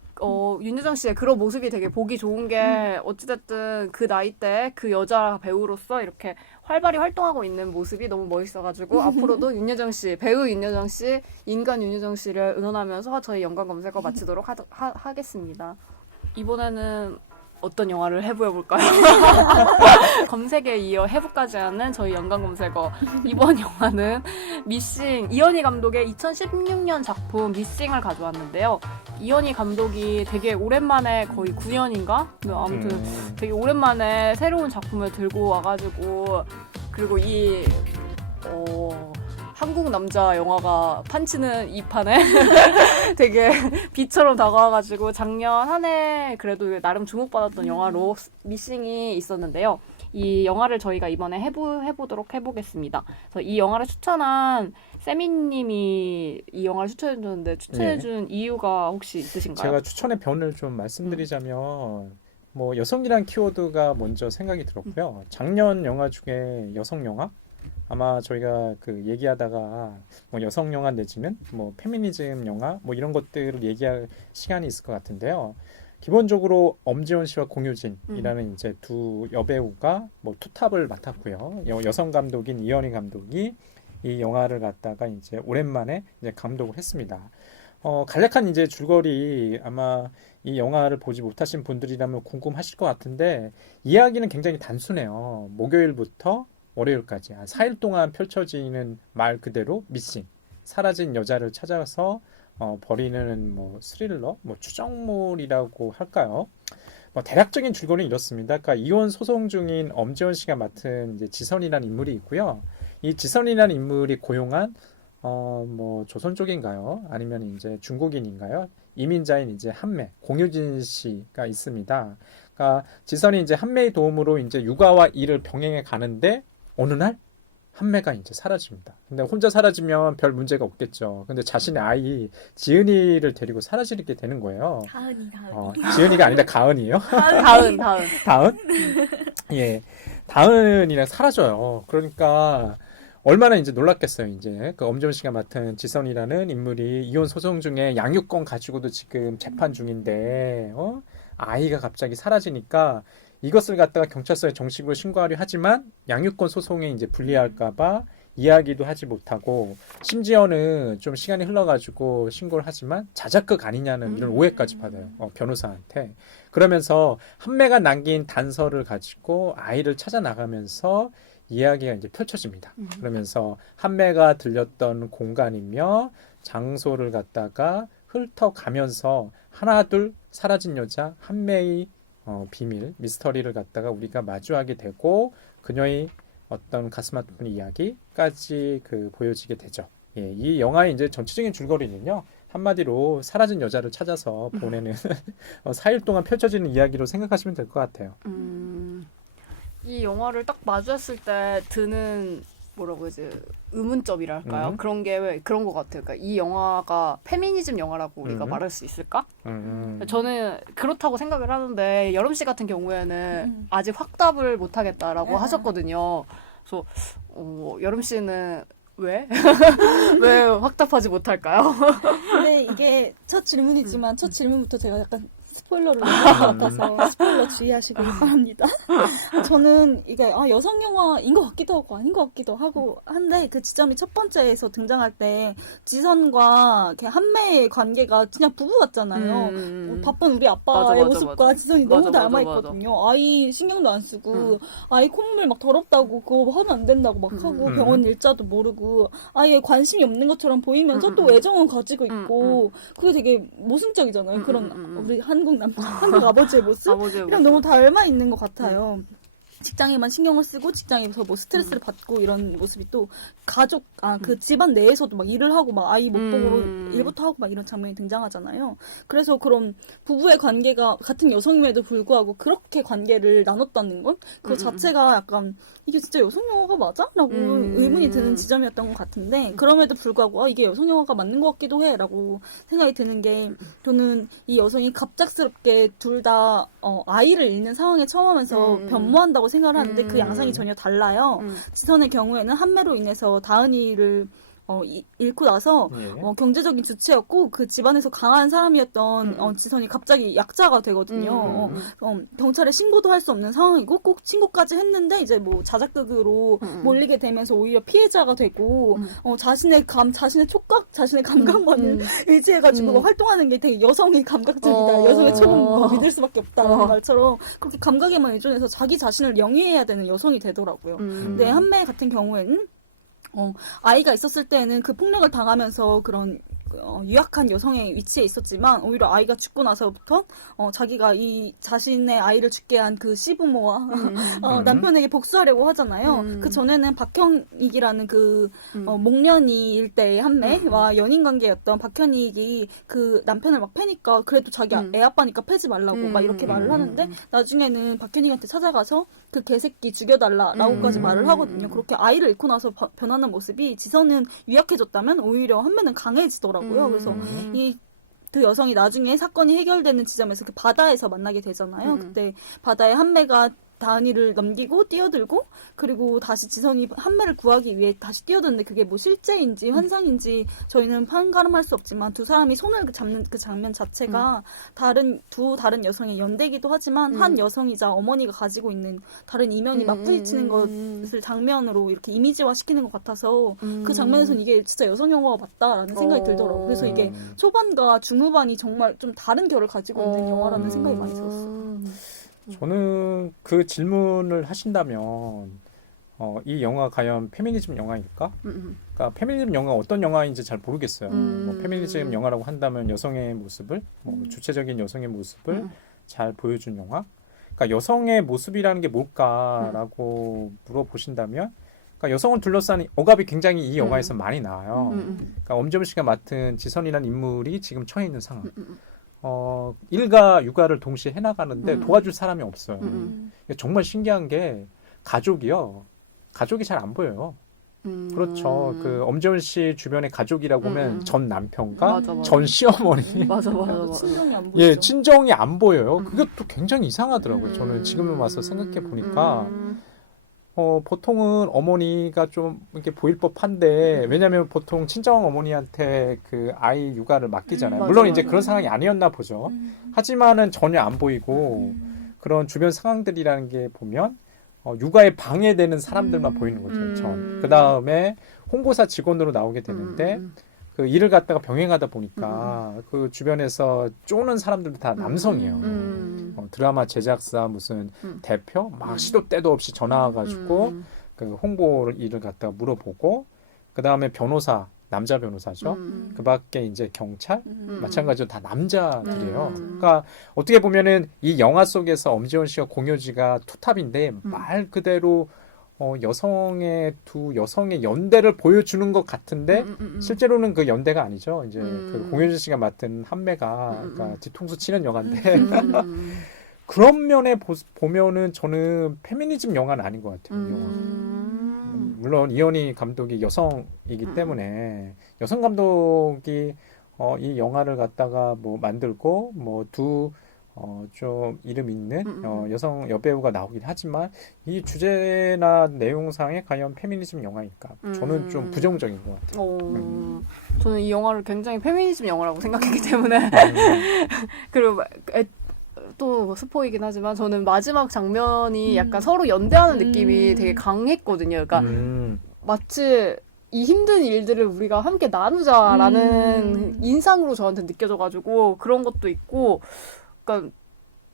윤여정 씨의 그런 모습이 되게 보기 좋은 게 어찌됐든 그 나이 때 그 여자 배우로서 이렇게 활발히 활동하고 있는 모습이 너무 멋있어가지고 앞으로도 윤여정 씨, 배우 윤여정 씨, 인간 윤여정 씨를 응원하면서 저희 연관 검색어 마치도록 하겠습니다. 이번에는 어떤 영화를 해보여볼까요? 검색에 이어 해부까지 하는 저희 연관 검색어. 이번 영화는 미싱, 이현희 감독의 2016년 작품 미싱을 가져왔는데요. 이현희 감독이 되게 오랜만에 거의 9년인가? 아무튼 되게 오랜만에 새로운 작품을 들고 와가지고 그리고 이 한국 남자 영화가 판치는 이 판에 되게 비처럼 다가와가지고 작년 한 해 그래도 나름 주목받았던 영화로 미싱이 있었는데요. 이 영화를 저희가 이번에 해보도록 해보겠습니다. 그래서 이 영화를 추천한 세미님이 이 영화를 추천해줬는데 추천해준 이유가 혹시 있으신가요? 제가 추천의 변을 좀 말씀드리자면 뭐 여성이란 키워드가 먼저 생각이 들었고요. 작년 영화 중에 여성 영화 아마 저희가 그 얘기하다가 뭐 여성 영화 내지는 뭐 페미니즘 영화 뭐 이런 것들을 얘기할 시간이 있을 것 같은데요. 기본적으로 엄지원 씨와 공효진이라는 이제 두 여배우가 뭐 투탑을 맡았고요. 여성 감독인 이현희 감독이 이 영화를 갖다가 이제 오랜만에 이제 감독을 했습니다. 간략한 이제 줄거리 아마 이 영화를 보지 못하신 분들이라면 궁금하실 것 같은데 이야기는 굉장히 단순해요. 목요일부터 월요일까지 한 4일 동안 펼쳐지는 말 그대로 미싱, 사라진 여자를 찾아서 벌이는 뭐 스릴러, 뭐 추정물이라고 할까요? 뭐 대략적인 줄거리는 이렇습니다. 그러니까 이혼 소송 중인 엄지원 씨가 맡은 이제 지선이라는 인물이 있고요. 이 지선이라는 인물이 고용한 뭐 조선 쪽인가요? 아니면 이제 중국인인가요? 이민자인 이제 한매 공효진 씨가 있습니다. 그러니까 지선이 이제 한매의 도움으로 이제 육아와 일을 병행해 가는데 어느 날 한매가 이제 사라집니다. 근데 혼자 사라지면 별 문제가 없겠죠. 근데 자신의 아이 지은이를 데리고 사라지게 되는 거예요. 다은이. 지은이가 아니라 가은이에요? 다은? 예. 다은이랑 사라져요. 그러니까 얼마나 이제 놀랐겠어요. 이제 그 엄지원 씨가 맡은 지선이라는 인물이 이혼 소송 중에 양육권 가지고도 지금 재판 중인데 아이가 갑자기 사라지니까 이것을 갖다가 경찰서에 정식으로 신고하려 하지만 양육권 소송에 이제 불리할까봐 이야기도 하지 못하고 심지어는 좀 시간이 흘러가지고 신고를 하지만 자작극 아니냐는 이런 오해까지 받아요. 변호사한테. 그러면서 한매가 남긴 단서를 가지고 아이를 찾아 나가면서 이야기가 이제 펼쳐집니다. 그러면서 한매가 들렸던 공간이며 장소를 갖다가 훑어가면서 하나둘 사라진 여자 한매의 비밀, 미스터리를 갖다가 우리가 마주하게 되고 그녀의 어떤 가슴 아픈 이야기까지 보여지게 되죠. 예, 이 영화의 이제 전체적인 줄거리는요. 한마디로 사라진 여자를 찾아서 보내는 4일 동안 펼쳐지는 이야기로 생각하시면 될 것 같아요. 이 영화를 딱 마주했을 때 드는 뭐라고 해야지 의문점이라 할까요? 그런 게 왜 그런 것 같아요. 그러니까 이 영화가 페미니즘 영화라고 우리가 말할 수 있을까? 저는 그렇다고 생각을 하는데 여름 씨 같은 경우에는 아직 확답을 못 하겠다라고 하셨거든요. 그래서 여름 씨는 왜? 왜 확답하지 못할까요? 근데 이게 첫 질문이지만 첫 질문부터 제가 약간 스포일러를 내는 것 같아서 스포일러 주의하시길 바랍니다. 저는 이게 여성 영화인 것 같기도 하고 아닌 것 같기도 하고 한데 그 지점이 첫 번째에서 등장할 때 지선과 한매의 관계가 그냥 부부 같잖아요. 바쁜 우리 아빠의 모습과 지선이 너무 닮아있거든요. 아이 신경도 안 쓰고 아이 콧물 막 더럽다고 그거 하면 안 된다고 막 하고 병원 일자도 모르고 아이에 관심이 없는 것처럼 보이면서 또 애정은 가지고 있고 그게 되게 모순적이잖아요. 그런 우리 한국 아버지의 모습? 이랑 너무 닮아 있는 것 같아요. 직장에만 신경을 쓰고 직장에서 뭐 스트레스를 받고 이런 모습이 또 가족, 그 집안 내에서도 막 일을 하고 막 아이 못 보고 일부터 하고 막 이런 장면이 등장하잖아요. 그래서 그런 부부의 관계가 같은 여성임에도 불구하고 그렇게 관계를 나눴다는 건 그거 자체가 약간 이게 진짜 여성 영화가 맞아? 라고 의문이 드는 지점이었던 것 같은데 그럼에도 불구하고 이게 여성 영화가 맞는 것 같기도 해 라고 생각이 드는 게 저는 이 여성이 갑작스럽게 둘 다 아이를 잃는 상황에 처하면서 변모한다고 생각을 하는데 그 양상이 전혀 달라요. 지선의 경우에는 한매로 인해서 다은이를 잃고 나서 경제적인 주체였고 그 집안에서 강한 사람이었던 지선이 갑자기 약자가 되거든요. 경찰에 신고도 할 수 없는 상황이고 꼭 신고까지 했는데 이제 뭐 자작극으로 몰리게 되면서 오히려 피해자가 되고 자신의 촉각, 자신의 감각만을 의지해가지고 활동하는 게 되게 여성이 감각적이다. 여성의 촉은 믿을 수밖에 없다라는 말처럼 그렇게 감각에만 의존해서 자기 자신을 영위해야 되는 여성이 되더라고요. 근데 한매 같은 경우에는 아이가 있었을 때는 그 폭력을 당하면서 그런 유약한 여성의 위치에 있었지만 오히려 아이가 죽고 나서부터 자기가 이 자신의 아이를 죽게 한 그 시부모와 남편에게 복수하려고 하잖아요. 그 전에는 박현익이라는 그 목련이 일대의 한매와 연인 관계였던 박현익이 그 남편을 막 패니까 그래도 자기 애 아빠니까 패지 말라고 막 이렇게 말을 하는데 나중에는 박현익한테 찾아가서 그 개새끼 죽여달라라고까지 말을 하거든요. 그렇게 아이를 잃고 나서 변하는 모습이 지선은 유약해졌다면 오히려 한매는 강해지더라고요. 그래서 그 여성이 나중에 사건이 해결되는 지점에서 그 바다에서 만나게 되잖아요. 그때 바다에 한매가 다은이를 넘기고 뛰어들고 그리고 다시 지선이 한매를 구하기 위해 다시 뛰어드는데 그게 뭐 실제인지 환상인지 저희는 판가름할 수 없지만 두 사람이 손을 잡는 그 장면 자체가 두 다른 여성의 연대기도 하지만 한 여성이자 어머니가 가지고 있는 다른 이면이 맞부딪히는 것을 장면으로 이렇게 이미지화 시키는 것 같아서 그 장면에서는 이게 진짜 여성 영화가 맞다라는 생각이 들더라고요. 그래서 이게 초반과 중후반이 정말 좀 다른 결을 가지고 있는 영화라는 생각이 많이 들었어요. 저는 그 질문을 하신다면 이 영화 과연 페미니즘 영화일까? 그러니까 페미니즘 영화 어떤 영화인지 잘 모르겠어요. 뭐 페미니즘 영화라고 한다면 여성의 모습을 주체적인 여성의 모습을 잘 보여준 영화. 그러니까 여성의 모습이라는 게 뭘까라고 물어보신다면 그러니까 여성을 둘러싼 억압이 굉장히 이 영화에서 많이 나와요. 그러니까 엄지원 씨가 맡은 지선이라는 인물이 지금 처해 있는 상황. 일과 육아를 동시에 해나가는데 도와줄 사람이 없어요. 정말 신기한 게 가족이 잘 안 보여요. 그렇죠. 그 엄지원 씨 주변의 가족이라고 하면 전 남편과 맞아. 전 시어머니. 맞아. 친정이 안 보이죠. 예, 친정이 안 보여요. 그게 또 굉장히 이상하더라고요. 저는 지금 와서 생각해 보니까. 보통은 어머니가 좀 이렇게 보일 법한데 왜냐하면 보통 친정 어머니한테 그 아이 육아를 맡기잖아요. 물론 이제 그런 상황이 아니었나 보죠. 하지만은 전혀 안 보이고 그런 주변 상황들이라는 게 보면 육아에 방해되는 사람들만 보이는 거죠. 그 다음에 홍보사 직원으로 나오게 되는데 그 일을 갖다가 병행하다 보니까 그 주변에서 쪼는 사람들도 다 남성이에요. 드라마 제작사 무슨 대표 막 시도 때도 없이 전화 와가지고 그 홍보 일을 갖다가 물어보고 그 다음에 변호사 남자 변호사죠. 그 밖에 이제 경찰 마찬가지로 다 남자들이에요. 그러니까 어떻게 보면은 이 영화 속에서 엄지원 씨가 공효지가 투탑인데 말 그대로 여성의 두 여성의 연대를 보여주는 것 같은데 실제로는 그 연대가 아니죠. 이제 그 공효진 씨가 맡은 한매가 그러니까 뒤통수 치는 영화인데 그런 면에 보면은 저는 페미니즘 영화는 아닌 것 같아요. 이 영화. 물론 이현희 감독이 여성이기 때문에 여성 감독이 이 영화를 갖다가 뭐 만들고 뭐 좀 이름 있는 여성 여배우가 나오긴 하지만 이 주제나 내용상에 과연 페미니즘 영화일까? 저는 좀 부정적인 것 같아요. 저는 이 영화를 굉장히 페미니즘 영화라고 생각했기 때문에 그리고 또 스포이긴 하지만 저는 마지막 장면이 약간 서로 연대하는 느낌이 되게 강했거든요. 그러니까 마치 이 힘든 일들을 우리가 함께 나누자라는 인상으로 저한테 느껴져가지고 그런 것도 있고 그러니까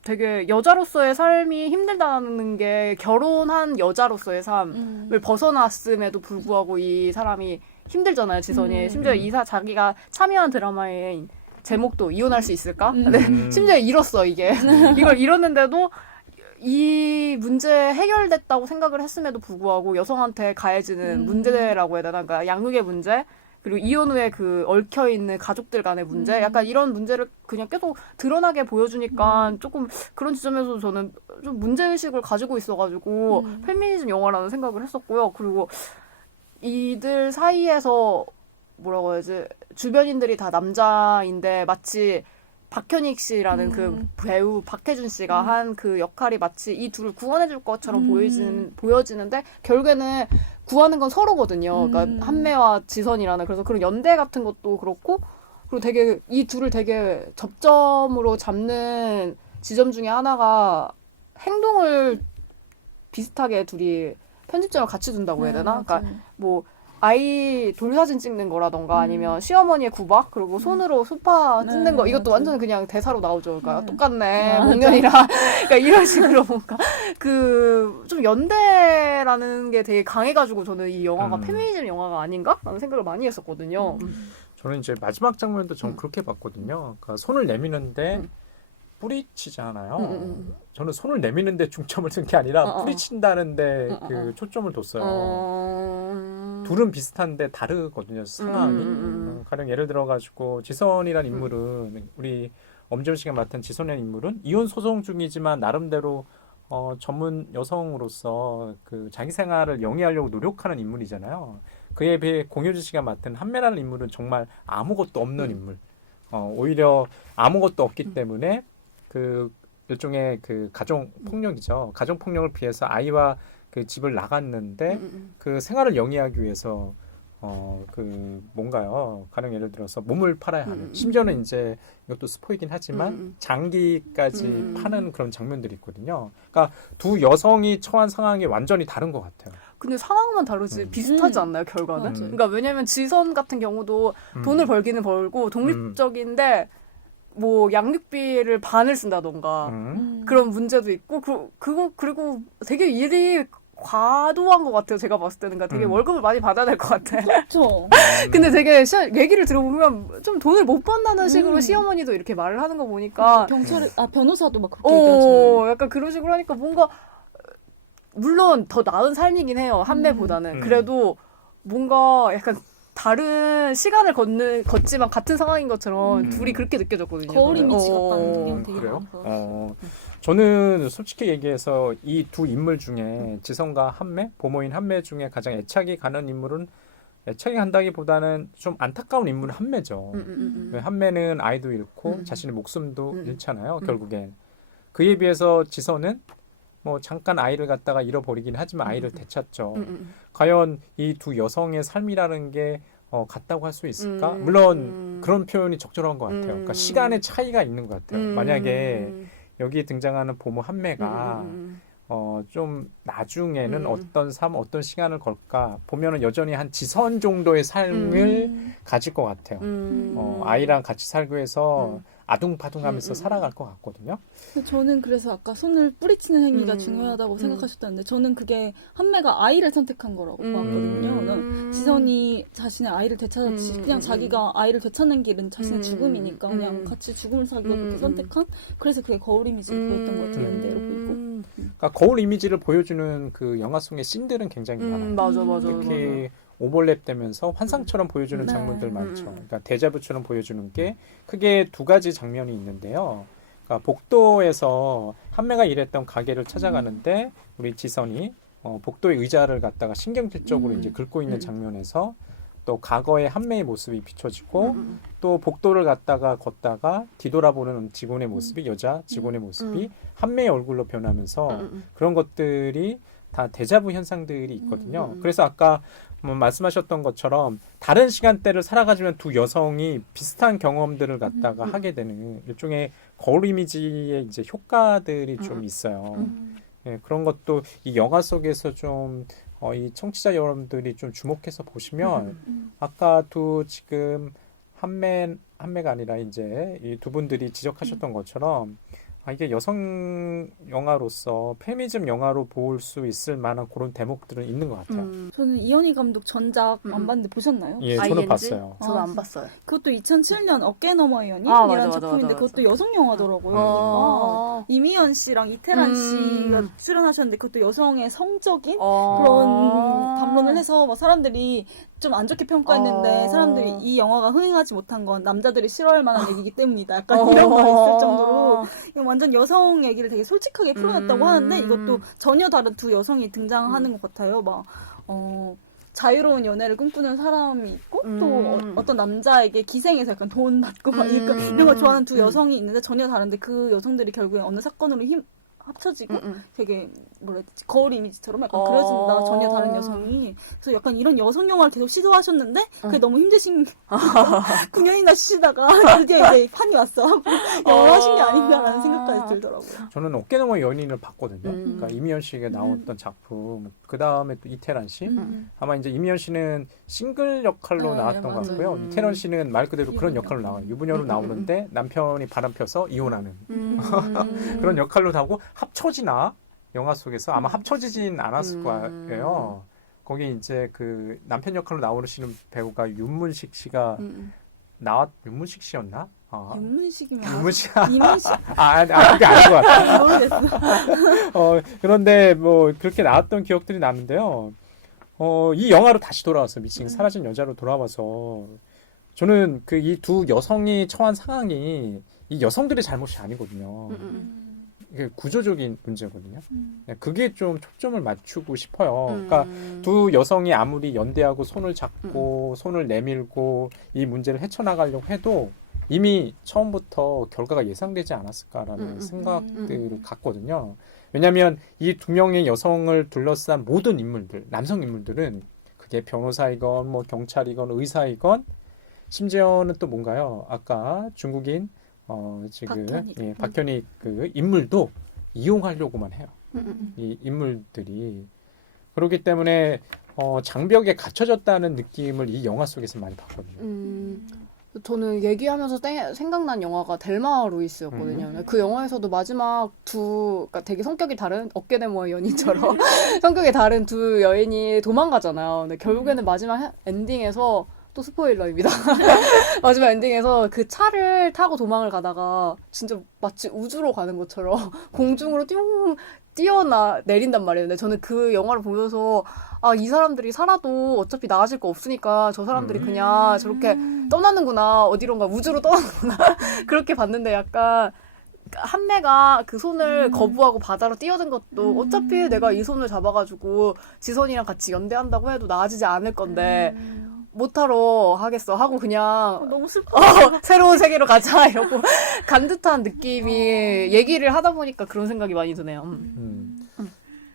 되게 여자로서의 삶이 힘들다는 게 결혼한 여자로서의 삶을 벗어났음에도 불구하고 이 사람이 힘들잖아요, 지선이. 심지어 자기가 참여한 드라마의 제목도 이혼할 수 있을까? 근데 심지어 잃었어, 이게. 이걸 잃었는데도 이 문제 해결됐다고 생각을 했음에도 불구하고 여성한테 가해지는 문제라고 해야 되나? 그러니까 양육의 문제? 그리고 이혼 후에 그 얽혀있는 가족들 간의 문제? 약간 이런 문제를 그냥 계속 드러나게 보여주니까 조금 그런 지점에서 저는 좀 문제의식을 가지고 있어가지고 페미니즘 영화라는 생각을 했었고요. 그리고 이들 사이에서 뭐라고 해야지 주변인들이 다 남자인데 마치 박현익 씨라는 그 배우 박해준 씨가 한 그 역할이 마치 이 둘을 구원해줄 것처럼 보여지는데 결국에는 구하는 건 서로거든요. 그러니까 한매와 지선이라는 그래서 그런 연대 같은 것도 그렇고 그리고 되게 이 둘을 되게 접점으로 잡는 지점 중에 하나가 행동을 비슷하게 둘이 편집점을 같이 둔다고 해야 되나? 그러니까 뭐 아이 돌사진 찍는 거라던가 아니면 시어머니의 구박 그리고 손으로 소파 뜯는 거 이것도 완전 그냥 대사로 나오죠. 그러니까 똑같네 목련이랑 그러니까 이런 식으로 뭔가 그 좀 연대라는 게 되게 강해가지고 저는 이 영화가 페미니즘 영화가 아닌가라는 생각을 많이 했었거든요. 저는 이제 마지막 장면도 전 그렇게 봤거든요. 그러니까 손을 내미는데 뿌리치잖아요. 저는 손을 내미는데 중점을 둔 게 아니라 뿌리친다는데 그 초점을 뒀어요. 둘은 비슷한데 다르거든요. 상황이. 가령 예를 들어가지고 지선이란 인물은 우리 엄지원 씨가 맡은 지선이라는 인물은 이혼 소송 중이지만 나름대로 전문 여성으로서 그 자기 생활을 영위하려고 노력하는 인물이잖아요. 그에 비해 공효진 씨가 맡은 한매라는 인물은 정말 아무것도 없는 인물. 오히려 아무것도 없기 때문에 그 일종의 그 가정 폭력이죠. 가정 폭력을 피해서 아이와 그 집을 나갔는데 그 생활을 영위하기 위해서 그 뭔가요? 가령 예를 들어서 몸을 팔아야 하는. 심지어는 이제 이것도 스포이긴 하지만 장기까지 파는 그런 장면들이 있거든요. 그러니까 두 여성이 처한 상황이 완전히 다른 것 같아요. 근데 상황만 다르지 비슷하지 않나요, 결과는? 그러니까 왜냐면 지선 같은 경우도 돈을 벌기는 벌고 독립적인데 뭐 양육비를 반을 쓴다던가 그런 문제도 있고 그리고 되게 일이 과도한 것 같아요. 제가 봤을 때는 되게 월급을 많이 받아야 될 것 같아. 그렇죠. 근데 되게 얘기를 들어보면 좀 돈을 못 번다는 식으로 시어머니도 이렇게 말을 하는 거 보니까 변호사도 막 그렇게 얘기하잖아요. 약간 그런 식으로 하니까 뭔가 물론 더 나은 삶이긴 해요. 한매보다는. 그래도 뭔가 약간 다른 시간을 걷지만 같은 상황인 것처럼 둘이 그렇게 느껴졌거든요. 거울이 미치 같다는 게 되게 그래요? 많아서. 저는 솔직히 얘기해서 이 두 인물 중에 지선과 한매, 보모인 한매 중에 가장 애착이 가는 인물은 애착이 간다기보다는 좀 안타까운 인물은 한매죠. 한매는 아이도 잃고 자신의 목숨도 잃잖아요. 결국엔. 그에 비해서 지선은 뭐 잠깐 아이를 갖다가 잃어버리긴 하지만 아이를 되찾죠. 과연 이 두 여성의 삶이라는 게 같다고 할 수 있을까? 물론 그런 표현이 적절한 것 같아요. 그러니까 시간의 차이가 있는 것 같아요. 만약에 여기 등장하는 보모 한매가 좀 나중에는 어떤 시간을 걸까 보면은 여전히 한 지선 정도의 삶을 가질 것 같아요. 아이랑 같이 살고 해서 아둥바둥하면서 살아갈 것 같거든요. 저는 그래서 아까 손을 뿌리치는 행위가 중요하다고 생각하셨다는데 저는 그게 한매가 아이를 선택한 거라고 봤거든요. 지선이 자신의 아이를 되찾았지 그냥 자기가 아이를 되찾는 길은 자신의 죽음이니까 그냥 같이 죽음을 사귀고 그렇게 선택한 그래서 그게 거울 이미지를 보였던 것 같아요. 연대로 보이고. 그러니까 거울 이미지를 보여주는 그 영화 속의 씬들은 굉장히 많아요. 맞아. 특히 오버랩되면서 환상처럼 보여주는 네. 장면들 많죠. 그러니까 데자부처럼 보여주는 게 크게 두 가지 장면이 있는데요. 그러니까 복도에서 한매가 일했던 가게를 찾아가는데 우리 지선이 복도의 의자를 갖다가 신경질적으로 이제 긁고 있는 장면에서 또 과거의 한매의 모습이 비춰지고 또 복도를 갖다가 걷다가 뒤돌아보는 직원의 모습이 여자 직원의 모습이 한매의 얼굴로 변하면서 그런 것들이 다 데자부 현상들이 있거든요. 그래서 아까 말씀하셨던 것처럼 다른 시간대를 살아가지만 두 여성이 비슷한 경험들을 갖다가 하게 되는 일종의 거울 이미지의 이제 효과들이 좀 있어요. 예, 그런 것도 이 영화 속에서 좀 이 청취자 여러분들이 좀 주목해서 보시면 아까 지금 한매가 아니라 이제 이 두 분들이 지적하셨던 것처럼 이게 여성 영화로서 페미니즘 영화로 볼 수 있을 만한 그런 대목들은 있는 것 같아요. 저는 이현희 감독 전작 안 봤는데 보셨나요? 예, 저는 ING? 봤어요. 저도 안 봤어요. 그것도 2007년 어깨 너머의 맞아, 연인이라는 맞아, 작품인데 맞아. 그것도 여성 영화더라고요. 이미연 씨랑 이태란 씨가 출연하셨는데 그것도 여성의 성적인 그런 담론을 해서 막 사람들이 좀 안 좋게 평가했는데 사람들이 이 영화가 흥행하지 못한 건 남자들이 싫어할 만한 얘기이기 때문이다. 약간 이런 말이 있을 정도로 이거 완전 여성 얘기를 되게 솔직하게 표현했다고 하는데 이것도 전혀 다른 두 여성이 등장하는 것 같아요. 막 자유로운 연애를 꿈꾸는 사람이 있고 또 어떤 남자에게 기생해서 약간 돈 받고 막 이런 거 좋아하는 두 여성이 있는데 전혀 다른데 그 여성들이 결국에 어느 사건으로 합쳐지고 되게 뭐라 해야 되지 거울 이미지처럼 약간 그려진다. 전혀 다른 여성이. 그래서 약간 이런 여성 영화를 계속 시도하셨는데 그게 너무 힘드신 9년이나 쉬시다가 드디어 이제 판이 왔어 하고 영화를 하신 게 아닌가라는 생각까지 들더라고요. 저는 어깨너머 연인을 봤거든요. 그러니까 이미연 씨가 나왔던 작품. 그 다음에 또 이태란 씨. 아마 이제 이미연 씨는 싱글 역할로 나왔던 것 같고요. 이태란 씨는 말 그대로 그런 역할로 나와요. 유부녀로 나오는데 남편이 바람펴서 이혼하는 그런 역할로 나오고 합쳐지나 영화 속에서 아마 합쳐지진 않았을 거예요. 거기 이제 그 남편 역할로 나오시는 배우가 윤문식 씨가 윤문식 씨였나? 윤문식이면 윤문식 이문식 그게 아닌 것 같아요. 모르겠어. 그런데 뭐 그렇게 나왔던 기억들이 나는데요. 이 영화로 다시 돌아왔어. 미친 사라진 여자로 돌아와서 저는 그 이 두 여성이 처한 상황이 이 여성들의 잘못이 아니거든요. 이게 구조적인 문제거든요. 그게 좀 초점을 맞추고 싶어요. 그러니까 두 여성이 아무리 연대하고 손을 잡고 손을 내밀고 이 문제를 헤쳐나가려고 해도 이미 처음부터 결과가 예상되지 않았을까라는 생각들을 갖거든요. 왜냐하면 이 두 명의 여성을 둘러싼 모든 인물들, 남성 인물들은 그게 변호사이건 뭐 경찰이건 의사이건 심지어는 또 뭔가요? 아까 중국인 지금 박현익 그 인물도 이용하려고만 해요. 이 인물들이 그렇기 때문에 장벽에 갇혀졌다는 느낌을 이 영화 속에서 많이 받거든요. 저는 얘기하면서 생각난 영화가 델마 루이스였거든요. 그 영화에서도 마지막 그러니까 되게 성격이 다른 어깨너머의 연인처럼 성격이 다른 두 여인이 도망가잖아요. 근데 결국에는 마지막 엔딩에서 또 스포일러입니다. 마지막 엔딩에서 그 차를 타고 도망을 가다가 진짜 마치 우주로 가는 것처럼 공중으로 내린단 말이에요. 근데 저는 그 영화를 보면서 이 사람들이 살아도 어차피 나아질 거 없으니까 저 사람들이 그냥 저렇게 떠나는구나. 어디론가 우주로 떠나는구나. 그렇게 봤는데 약간 한매가 그 손을 거부하고 바다로 뛰어든 것도 어차피 내가 이 손을 잡아가지고 지선이랑 같이 연대한다고 해도 나아지지 않을 건데 못하러 하겠어 하고 그냥 너무 슬퍼. 새로운 세계로 가자 이러고 간 듯한 느낌이 얘기를 하다 보니까 그런 생각이 많이 드네요.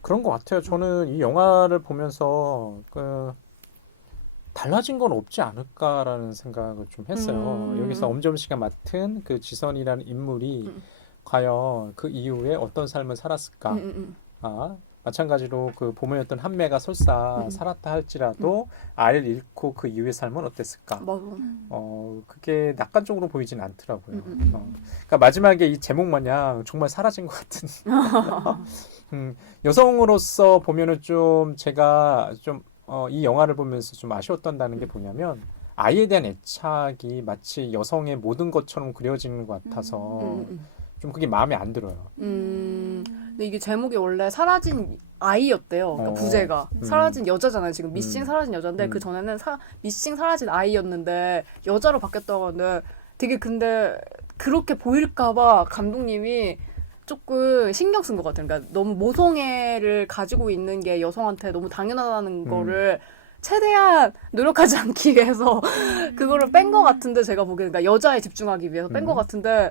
그런 것 같아요. 저는 이 영화를 보면서 달라진 건 없지 않을까라는 생각을 좀 했어요. 여기서 엄지원 씨가 맡은 그 지선이라는 인물이 과연 그 이후에 어떤 삶을 살았을까? 마찬가지로 그 보면였던 한매가 설사 살았다 할지라도 아이를 잃고 그 이후의 삶은 어땠을까? 그게 낙관적으로 보이진 않더라고요. 그러니까 마지막에 이 제목 마냥 정말 사라진 것 같은. 여성으로서 보면은 좀 제가 좀 이 영화를 보면서 좀 아쉬웠던다는 게 뭐냐면 아이에 대한 애착이 마치 여성의 모든 것처럼 그려지는 것 같아서 좀 그게 마음에 안 들어요. 근데 근데 이게 제목이 원래 사라진 아이였대요. 그러니까 부제가 사라진 여자잖아요. 지금 미싱 사라진 여자인데 그 전에는 미싱 사라진 아이였는데 여자로 바뀌었다고 하는데 되게 근데 그렇게 보일까봐 감독님이 조금 신경 쓴 것 같아요. 그러니까 너무 모성애를 가지고 있는 게 여성한테 너무 당연하다는 거를 최대한 노력하지 않기 위해서 그거를 뺀 것 같은데 제가 보기에는 그러니까 여자에 집중하기 위해서 뺀 것 같은데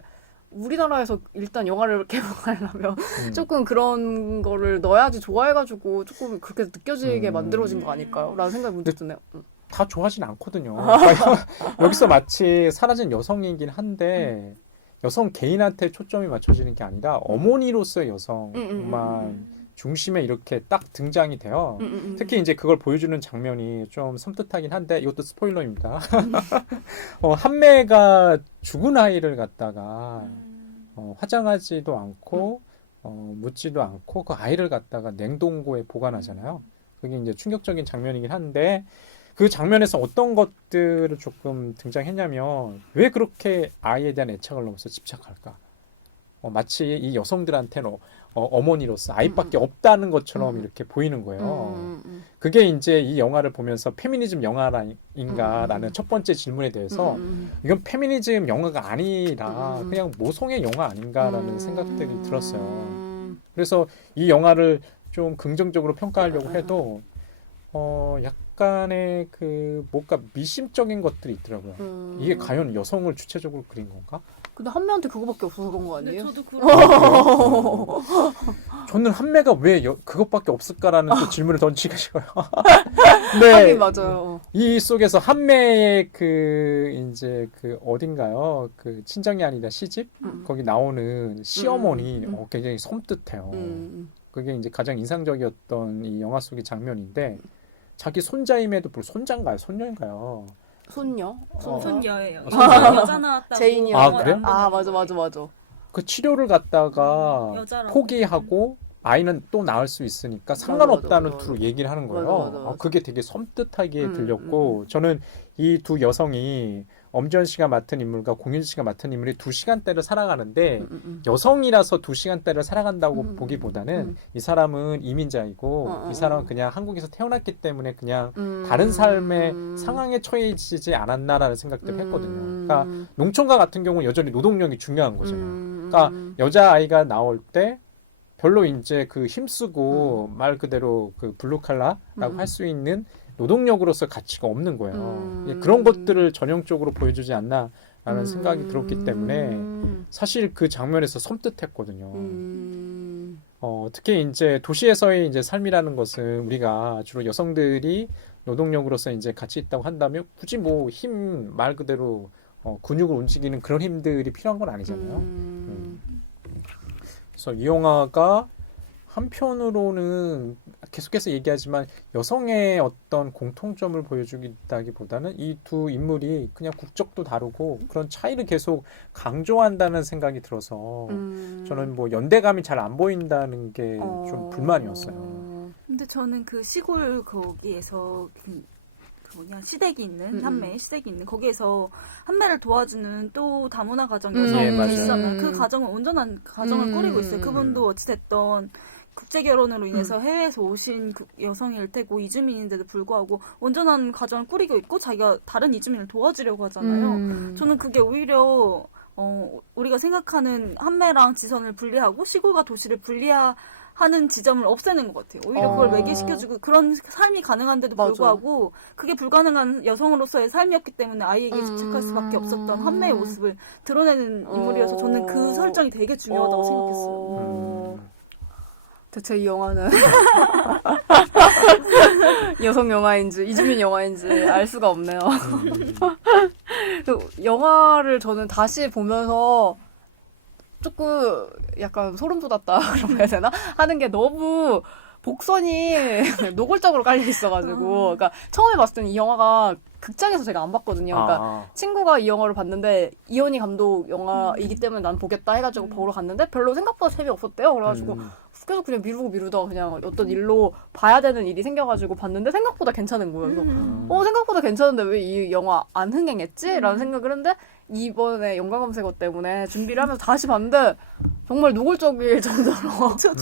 우리나라에서 일단 영화를 개봉하려면 조금 그런 거를 넣어야지 좋아해가지고 조금 그렇게 느껴지게 만들어진 거 아닐까요? 라는 생각이 문득 드네요. 다 좋아하진 않거든요. 그러니까 여기서 마치 사라진 여성이긴 한데 여성 개인한테 초점이 맞춰지는 게 아니라 어머니로서의 여성만 중심에 이렇게 딱 등장이 돼요. 특히 이제 그걸 보여주는 장면이 좀 섬뜩하긴 한데 이것도 스포일러입니다. 한매가 죽은 아이를 갖다가 화장하지도 않고 묻지도 않고 그 아이를 갖다가 냉동고에 보관하잖아요. 그게 이제 충격적인 장면이긴 한데 그 장면에서 어떤 것들을 조금 등장했냐면 왜 그렇게 아이에 대한 애착을 넘어서 집착할까? 마치 이 여성들한테는 어머니로서 아이밖에 없다는 것처럼 이렇게 보이는 거예요. 그게 이제 이 영화를 보면서 페미니즘 영화인가라는 첫 번째 질문에 대해서 이건 페미니즘 영화가 아니라 그냥 모성의 영화 아닌가라는 생각들이 들었어요. 그래서 이 영화를 좀 긍정적으로 평가하려고 해도 약간의 그 뭔가 미심적인 것들이 있더라고요. 이게 과연 여성을 주체적으로 그린 건가? 근데 한매한테 그거밖에 없어서 그런 거 근데 아니에요? 저도 그런 저는 한매가 왜 그것밖에 없을까라는 또 질문을 던지기가 싫어요. 하긴 맞아요. 이 속에서 한매의 그 이제 그 어딘가요? 그 친정이 아니라 시집 거기 나오는 시어머니 굉장히 섬뜩해요. 그게 이제 가장 인상적이었던 이 영화 속의 장면인데 자기 손자임에도 불구하고 손자인가요? 손녀인가요? 손녀? 손녀예요. 여자 나왔다고. 제인이요. 아, 그래요? 아 맞아. 그 치료를 갖다가 여자라고. 포기하고 아이는 또 낳을 수 있으니까 상관없다는 맞아. 투로 얘기를 하는 거예요. 맞아. 그게 되게 섬뜩하게 들렸고 저는 이 두 여성이 엄지원 씨가 맡은 인물과 공윤지 씨가 맡은 인물이 2시간대를 살아가는데 여성이라서 2시간대를 살아간다고 보기보다는 이 사람은 이민자이고 이 사람은 그냥 한국에서 태어났기 때문에 그냥 다른 삶의 상황에 처해지지 않았나라는 생각들을 했거든요. 그러니까 농촌가 같은 경우는 여전히 노동력이 중요한 거잖아요. 그러니까 여자아이가 나올 때 별로 이제 그 힘쓰고 말 그대로 그 블루칼라라고 할 수 있는 노동력으로서 가치가 없는 거예요. 그런 것들을 전형적으로 보여주지 않나라는 생각이 들었기 때문에 사실 그 장면에서 섬뜩했거든요. 특히 이제 도시에서의 이제 삶이라는 것은 우리가 주로 여성들이 노동력으로서 이제 가치 있다고 한다면 굳이 뭐 힘 말 그대로 근육을 움직이는 그런 힘들이 필요한 건 아니잖아요. 그래서 이 영화가 한편으로는 계속해서 얘기하지만 여성의 어떤 공통점을 보여주기보다는 이 두 인물이 그냥 국적도 다르고 그런 차이를 계속 강조한다는 생각이 들어서 저는 뭐 연대감이 잘 안 보인다는 게 좀 불만이었어요. 근데 저는 그 시골 거기에서 그 시댁이 있는 한매 시댁이 있는 거기에서 한매를 도와주는 또 다문화 가정 여성이 맞아요. 있었나 그 가정은 온전한 가정을 꾸리고 있어요. 그분도 어찌됐던 국제 결혼으로 인해서 해외에서 오신 여성일 테고 이주민인데도 불구하고 온전한 가정을 꾸리고 있고 자기가 다른 이주민을 도와주려고 하잖아요. 저는 그게 오히려 우리가 생각하는 한매랑 지선을 분리하고 시골과 도시를 분리하는 지점을 없애는 것 같아요. 오히려 그걸 매개시켜주고 그런 삶이 가능한데도 불구하고 그게 불가능한 여성으로서의 삶이었기 때문에 아이에게 집착할 수밖에 없었던 한매의 모습을 드러내는 인물이어서 저는 그 설정이 되게 중요하다고 생각했어요. 대체 이 영화는 여성 영화인지 이주민 영화인지 알 수가 없네요. 영화를 저는 다시 보면서 조금 약간 소름 돋았다 그런 해야 되나? 하는 게 너무 복선이 노골적으로 깔려 있어가지고 그러니까 처음에 봤을 때는 이 영화가 극장에서 제가 안 봤거든요. 그러니까 친구가 이 영화를 봤는데 이현희 감독 영화이기 때문에 난 보겠다 해가지고 보러 갔는데 별로 생각보다 재미없었대요. 그래가지고 계속 그냥 미루다가 그냥 어떤 일로 봐야 되는 일이 생겨가지고 봤는데 생각보다 괜찮은 거예요. 그래서 생각보다 괜찮은데 왜 이 영화 안 흥행했지? 라는 생각을 했는데 이번에 연관 검색어 때문에 준비를 하면서 다시 봤는데 정말 노골적일 정도로. 저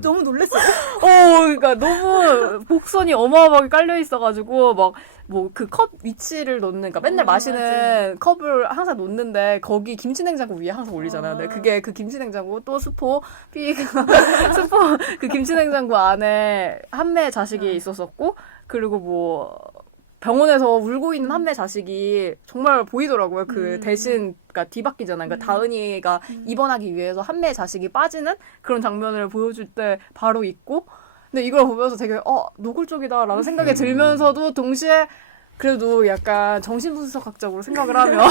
너무 놀랐어요. 그러니까 너무 복선이 어마어마하게 깔려 있어가지고 막 뭐 그 컵 위치를 놓는, 그러니까 맨날 마시는 맞아요. 컵을 항상 놓는데 거기 김치냉장고 위에 항상 올리잖아요. 근데 그게 그 김치냉장고 또 스포 그 김치냉장고 안에 한매 자식이 있었었고, 그리고 뭐 병원에서 울고 있는 한매 자식이 정말 보이더라고요. 그 대신, 그러니까 뒤바뀌잖아요. 그러니까 다은이가 입원하기 위해서 한매 자식이 빠지는 그런 장면을 보여줄 때 바로 있고, 근데 이걸 보면서 되게 노골적이다라는 생각이 들면서도 동시에 그래도 약간 정신분석학적으로 생각을 하면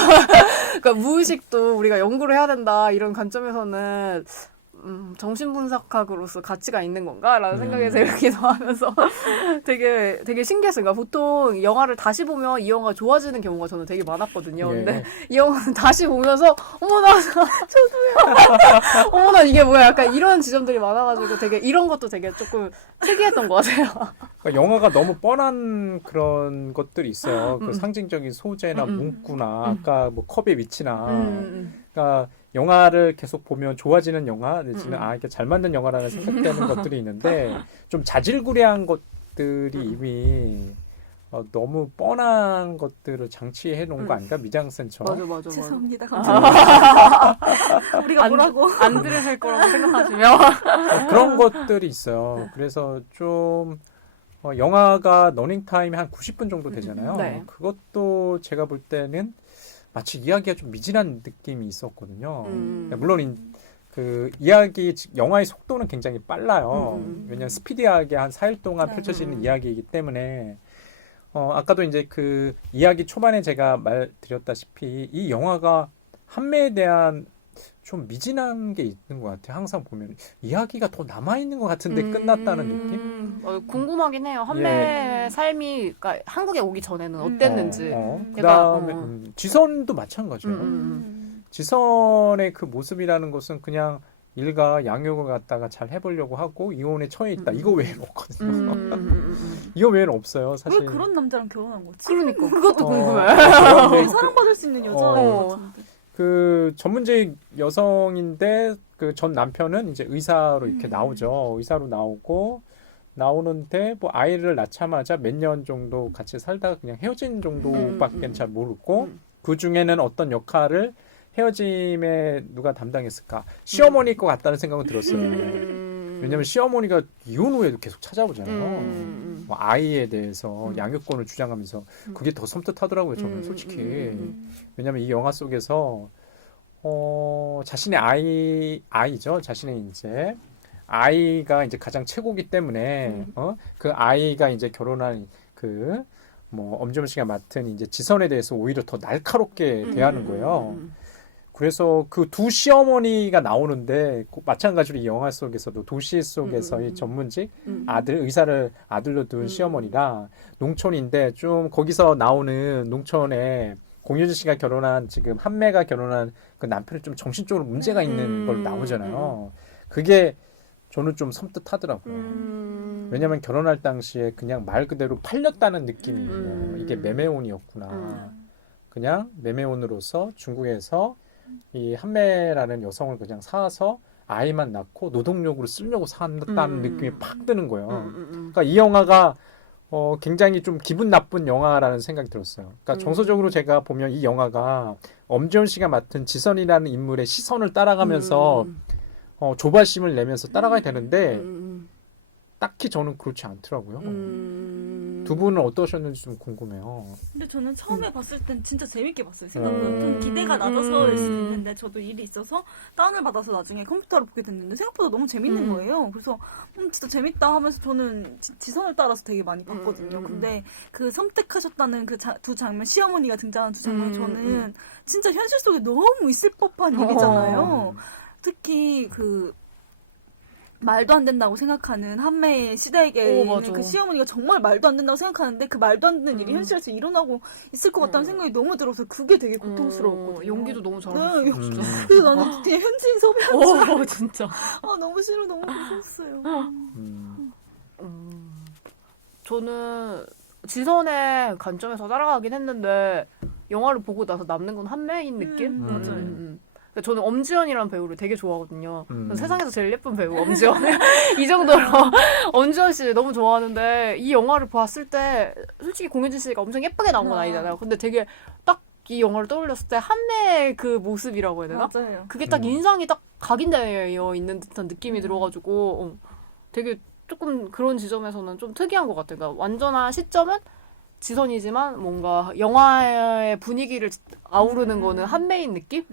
그러니까 무의식도 우리가 연구를 해야 된다 이런 관점에서는 정신분석학으로서 가치가 있는 건가라는 생각이 들기도 하면서 되게 신기했어요. 그러니까 보통 영화를 다시 보면 이 영화가 좋아지는 경우가 저는 되게 많았거든요. 예. 근데 이 영화는 다시 보면서 어머나 저도요. 어머나 이게 뭐야, 약간 이런 지점들이 많아가지고 되게 이런 것도 되게 조금 특이했던 것 같아요. 그러니까 영화가 너무 뻔한 그런 것들이 있어요. 그 상징적인 소재나 문구나 아까 뭐 컵의 위치나 그러니까 영화를 계속 보면 좋아지는 영화 내지는 이게 잘 만든 영화라는 생각되는 것들이 있는데 좀 자질구레한 것들이 이미 너무 뻔한 것들을 장치해 놓은 거 아닌가? 미장센처럼. 맞아. 죄송합니다. 감사합니다. 우리가 뭐라고? 안 들으실 거라고 생각하시면. 그런 것들이 있어요. 그래서 좀 영화가 러닝타임이 한 90분 정도 되잖아요. 네. 그것도 제가 볼 때는 마치 이야기가 좀 미진한 느낌이 있었거든요. 물론 그 이야기, 영화의 속도는 굉장히 빨라요. 왜냐하면 스피디하게 한 4일 동안 펼쳐지는 이야기이기 때문에 아까도 이제 그 이야기 초반에 제가 말드렸다시피 이 영화가 한매에 대한 좀 미진한 게 있는 것 같아요. 항상 보면 이야기가 더 남아있는 것 같은데 끝났다는 느낌? 궁금하긴 해요. 한매의 삶이, 그러니까 한국에 오기 전에는 어땠는지. 그 다음에 지선도 마찬가지예요. 지선의 그 모습이라는 것은 그냥 일가 양육을 갖다가 잘 해보려고 하고 이혼에 처해 있다. 이거 외에는 없거든요. 이거 외에는 없어요. 사실. 왜 그런 남자랑 결혼한 거지? 그러니까 그것도 궁금해. 왜 사랑받을 수 있는 여자인 것 같은데. 그 전문직 여성인데 그 전 남편은 이제 의사로 이렇게 나오죠. 의사로 나오는데 뭐 아이를 낳자마자 몇 년 정도 같이 살다가 그냥 헤어진 정도밖에 잘 모르고 그 중에는 어떤 역할을 헤어짐에 누가 담당했을까? 시어머니일 것 같다는 생각은 들었어요. 왜냐면 시어머니가 이혼 후에도 계속 찾아오잖아요. 뭐 아이에 대해서 양육권을 주장하면서 그게 더 섬뜩하더라고요. 저는 솔직히. 왜냐면 이 영화 속에서 자신의 아이죠. 자신의 이제 아이가 이제 가장 최고기 때문에 그 아이가 이제 결혼한 그 뭐 엄지원 씨가 맡은 이제 지선에 대해서 오히려 더 날카롭게 대하는 거예요. 그래서 그 두 시어머니가 나오는데 마찬가지로 이 영화 속에서도 도시 속에서의 전문직 의사를 아들로 둔 시어머니라 농촌인데 좀 거기서 나오는 농촌에 공효진 씨가 결혼한 지금 한매가 결혼한 그 남편이 좀 정신적으로 문제가 있는 걸 나오잖아요. 그게 저는 좀 섬뜩하더라고요. 왜냐면 결혼할 당시에 그냥 말 그대로 팔렸다는 느낌이에요. 이게 매매혼이었구나. 그냥 매매혼으로서 중국에서 이 한매라는 여성을 그냥 사서 아이만 낳고 노동력으로 쓰려고 산다는 느낌이 팍 드는 거예요. 그러니까 이 영화가 굉장히 좀 기분 나쁜 영화라는 생각이 들었어요. 그러니까 정서적으로 제가 보면 이 영화가 엄지원 씨가 맡은 지선이라는 인물의 시선을 따라가면서 조바심을 내면서 따라가야 되는데 딱히 저는 그렇지 않더라고요. 두 분은 어떠셨는지 좀 궁금해요. 근데 저는 처음에 봤을 땐 진짜 재밌게 봤어요. 생각보다 좀 기대가 낮아서일 수 있는데 저도 일이 있어서 다운을 받아서 나중에 컴퓨터로 보게 됐는데 생각보다 너무 재밌는 거예요. 그래서 진짜 재밌다 하면서 저는 지선을 따라서 되게 많이 봤거든요. 근데 그 섬뜩하셨다는 그 두 장면, 시어머니가 등장하는 두 장면이 저는 진짜 현실 속에 너무 있을 법한 일이잖아요. 특히 그 말도 안 된다고 생각하는 한매의 시대에게 있는 그 시어머니가 정말 말도 안 된다고 생각하는데 그 말도 안 되는 일이 현실에서 일어나고 있을 것 같다는 생각이 너무 들어서 그게 되게 고통스러웠거든요. 연기도 너무 잘하셨어요. 네, 그래서 나는 그냥 현지인 섭외한 줄 알고 진짜. 너무 싫어, 너무 무서웠어요. 저는 지선의 관점에서 따라가긴 했는데 영화를 보고 나서 남는 건 한매인 느낌? 맞아요. 저는 엄지연이라는 배우를 되게 좋아하거든요. 음. 세상에서 제일 예쁜 배우 엄지연. 이 정도로 엄지연 씨 너무 좋아하는데 이 영화를 봤을 때 솔직히 공효진 씨가 엄청 예쁘게 나온 건 아니잖아요. 근데 되게 딱 이 영화를 떠올렸을 때 한매의 그 모습이라고 해야 되나? 맞아요. 그게 딱 인상이 딱 각인되어 있는 듯한 느낌이 들어가지고 되게 조금 그런 지점에서는 좀 특이한 것 같아요. 그러니까 완전한 시점은 지선이지만 뭔가 영화의 분위기를 아우르는 거는 한매인 느낌?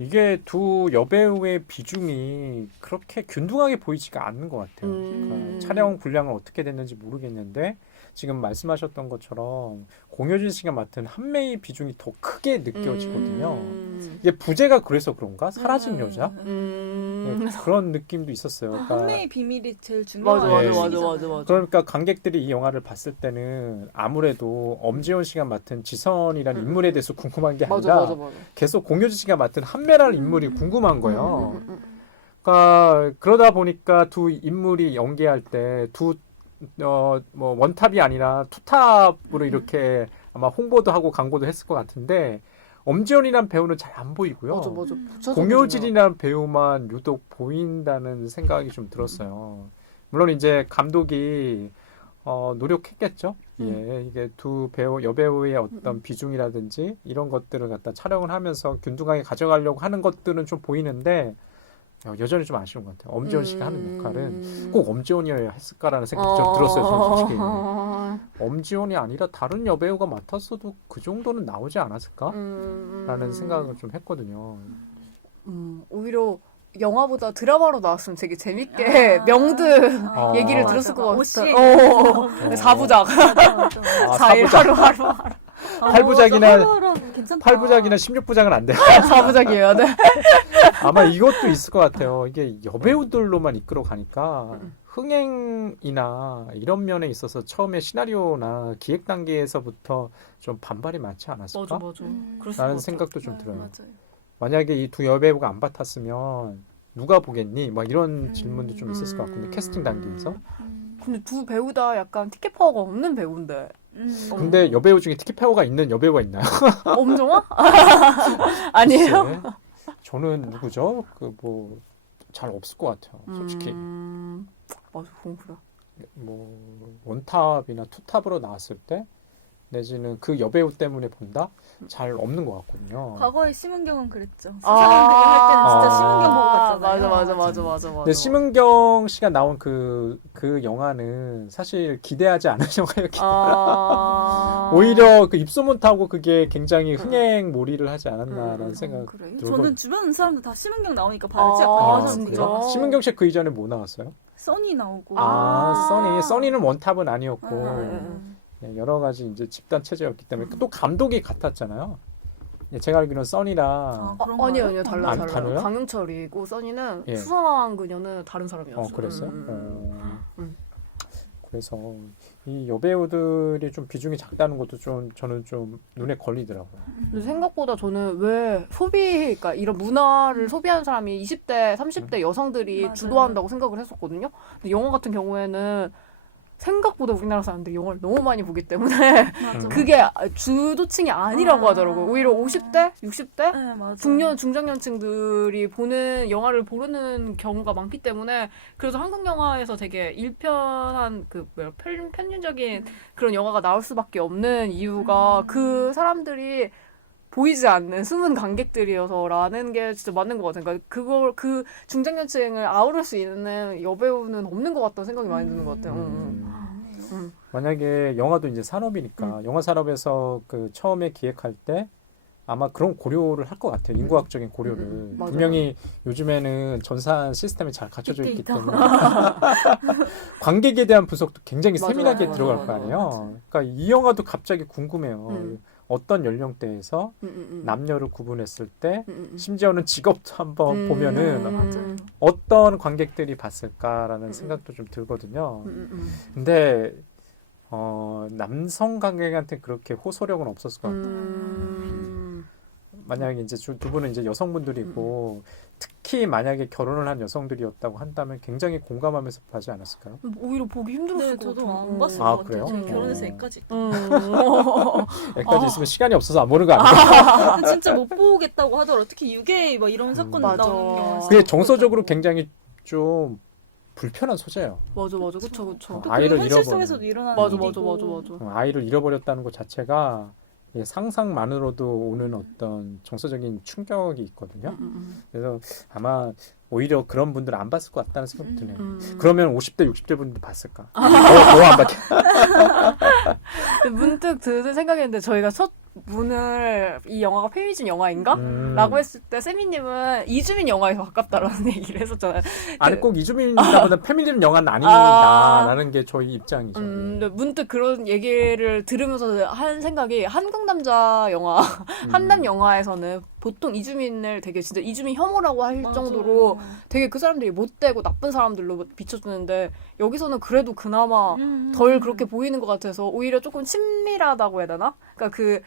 이게 두 여배우의 비중이 그렇게 균등하게 보이지가 않는 것 같아요. 그러니까 촬영 분량은 어떻게 됐는지 모르겠는데 지금 말씀하셨던 것처럼 공효진 씨가 맡은 한매의 비중이 더 크게 느껴지거든요. 이게 부제가 그래서 그런가? 사라진 여자? 네, 그런 느낌도 있었어요. 그러니까, 한매의 비밀이 제일 중요한 맞아. 시기잖아요. 그러니까 관객들이 이 영화를 봤을 때는 아무래도 엄지원 씨가 맡은 지선이라는 인물에 대해서 궁금한 게 아니라 계속 공효진 씨가 맡은 한매라는 인물이 궁금한 거예요. 그러니까 그러다 보니까 두 인물이 연기할 때 뭐 원탑이 아니라 투탑으로 이렇게 아마 홍보도 하고 광고도 했을 것 같은데 엄지연이라는 배우는 잘 안 보이고요. 공효진이라는 배우만 유독 보인다는 생각이 좀 들었어요. 물론 이제 감독이 노력했겠죠. 예, 이게 두 배우 여배우의 어떤 비중이라든지 이런 것들을 갖다 촬영을 하면서 균등하게 가져가려고 하는 것들은 좀 보이는데 여전히 좀 아쉬운 것 같아요. 엄지원 씨가 하는 역할은 꼭 엄지원이어야 했을까라는 생각이 좀 들었어요. 저는 솔직히. 엄지원이 아니라 다른 여배우가 맡았어도 그 정도는 나오지 않았을까라는 생각을 좀 했거든요. 오히려 영화보다 드라마로 나왔으면 되게 재밌게 명드 얘기를 들었을 것 같아요. 4부작. 4일 하루. 8부작이나 16부작은 안 돼요. 4부작이에요. 네. 아마 이것도 있을 것 같아요. 이게 여배우들로만 이끌어 가니까 흥행이나 이런 면에 있어서 처음에 시나리오나 기획 단계에서부터 좀 반발이 많지 않았을까? 맞아. 라는 생각도 좀 들어요. 맞아요. 만약에 이 두 여배우가 안 받았으면 누가 보겠니? 막 이런 질문도 좀 있었을 것 같은데 캐스팅 단계에서. 근데 두 배우 다 약간 티켓 파워가 없는 배우인데. 근데 여배우 중에 티켓 파워가 있는 여배우가 있나요? 엄정화? 아니에요? 글쎄, 저는 누구죠? 잘 없을 것 같아요. 솔직히. 맞아, 공부다. 뭐 원탑이나 투탑으로 나왔을 때 내지는 그 여배우 때문에 본다? 잘 없는 것 같거든요. 과거에 심은경은 그랬죠. 수사관들이 할 때는 진짜 심은경 보고 갔잖아요. 맞아. 근데 심은경 씨가 나온 그 영화는 사실 기대하지 않은 영화였기 때문에 오히려 그 입소문 타고 그게 굉장히 흥행몰이를 하지 않았나라는 생각 그래요? 들고. 저는 주변 사람들 다 심은경 나오니까 봐야지 약간 진짜? 심은경 씨 그 이전에 뭐 나왔어요? 써니 나오고. 써니는 원탑은 아니었고 네, 여러 가지 이제 집단 체제였기 때문에 또 감독이 같았잖아요. 네, 제가 알기로는 써니랑 아니요 달라요. 달라요? 강윤철이고 써니는 수상한 그녀는 다른 사람이었어요. 그랬어요? 그래서 이 여배우들이 좀 비중이 작다는 것도 저는 좀 눈에 걸리더라고요. 근데 생각보다 저는 왜 그러니까 이런 문화를 소비하는 사람이 20대, 30대 여성들이 주도한다고 생각을 했었거든요. 근데 영화 같은 경우에는 생각보다 우리나라 사람들이 영화를 너무 많이 보기 때문에 그게 주도층이 아니라고 하더라고요. 오히려 50대, 60대, 중장년층들이 보는 영화를 보는 경우가 많기 때문에 그래서 한국 영화에서 되게 일편한 편견적인 그런 영화가 나올 수밖에 없는 이유가 그 사람들이 보이지 않는 숨은 관객들이어서라는 게 진짜 맞는 것 같아요. 그러니까 그 중장년층을 아우를 수 있는 여배우는 없는 것 같다는 생각이 많이 드는 것 같아요. 만약에 영화도 이제 산업이니까 영화 산업에서 그 처음에 기획할 때 아마 그런 고려를 할 것 같아요. 인구학적인 고려를. 분명히 요즘에는 전산 시스템이 잘 갖춰져 있기 때문에 관객에 대한 분석도 굉장히 세밀하게 들어갈 거 아니에요. 그러니까 이 영화도 갑자기 궁금해요. 어떤 연령대에서 남녀를 구분했을 때 심지어는 직업도 한번 보면은 어떤 관객들이 봤을까라는 생각도 좀 들거든요. 근데 남성 관객한테 그렇게 호소력은 없었을 것 같아요. 만약에 이제 두 분은 이제 여성분들이고 특히 만약에 결혼을 한 여성들이었다고 한다면 굉장히 공감하면서 보지 않았을까요? 오히려 보기 힘들었을 네, 것 저도 같아요. 안 봤을 아, 것 그래요? 같아요. 음. 결혼해서 애까지. 애까지 있으면 시간이 없어서 안 보는 거 아니에요? 진짜 못 보겠다고 하더라고. 특히 유괴 막 이런 사건 맞아. 나오는 영화. 그게 정서적으로 굉장히 좀 불편한 소재예요. 맞아, 그쵸. 또 아이를 그게 현실 잃어버린. 속에서도 일어나는 맞아. 일이고. 아이를 잃어버렸다는 것 자체가 상상만으로도 오는 어떤 정서적인 충격이 있거든요. 그래서 아마 오히려 그런 분들은 안 봤을 것 같다는 생각이 드네요. 그러면 50대, 60대 분들 봤을까? 더안 봤겠. 문득 드는 생각이었는데 저희가 첫 문을 이 영화가 페미니즘 영화인가? 라고 했을 때 세미님은 이주민 영화에 더 가깝다라는 얘기를 했었잖아요. 아니 꼭 이주민보다 패밀리즘 영화는 아니다라는 게 저희 입장이죠. 근데 문득 그런 얘기를 들으면서 한 생각이 한국 남자 영화, 한남 영화에서는 보통 이주민을 되게 진짜 이주민 혐오라고 할 맞아요. 정도로 되게 그 사람들이 못되고 나쁜 사람들로 비춰주는데 여기서는 그래도 그나마 덜 그렇게 보이는 것 같아서 오히려 조금 친밀하다고 해야 되나? 그러니까 그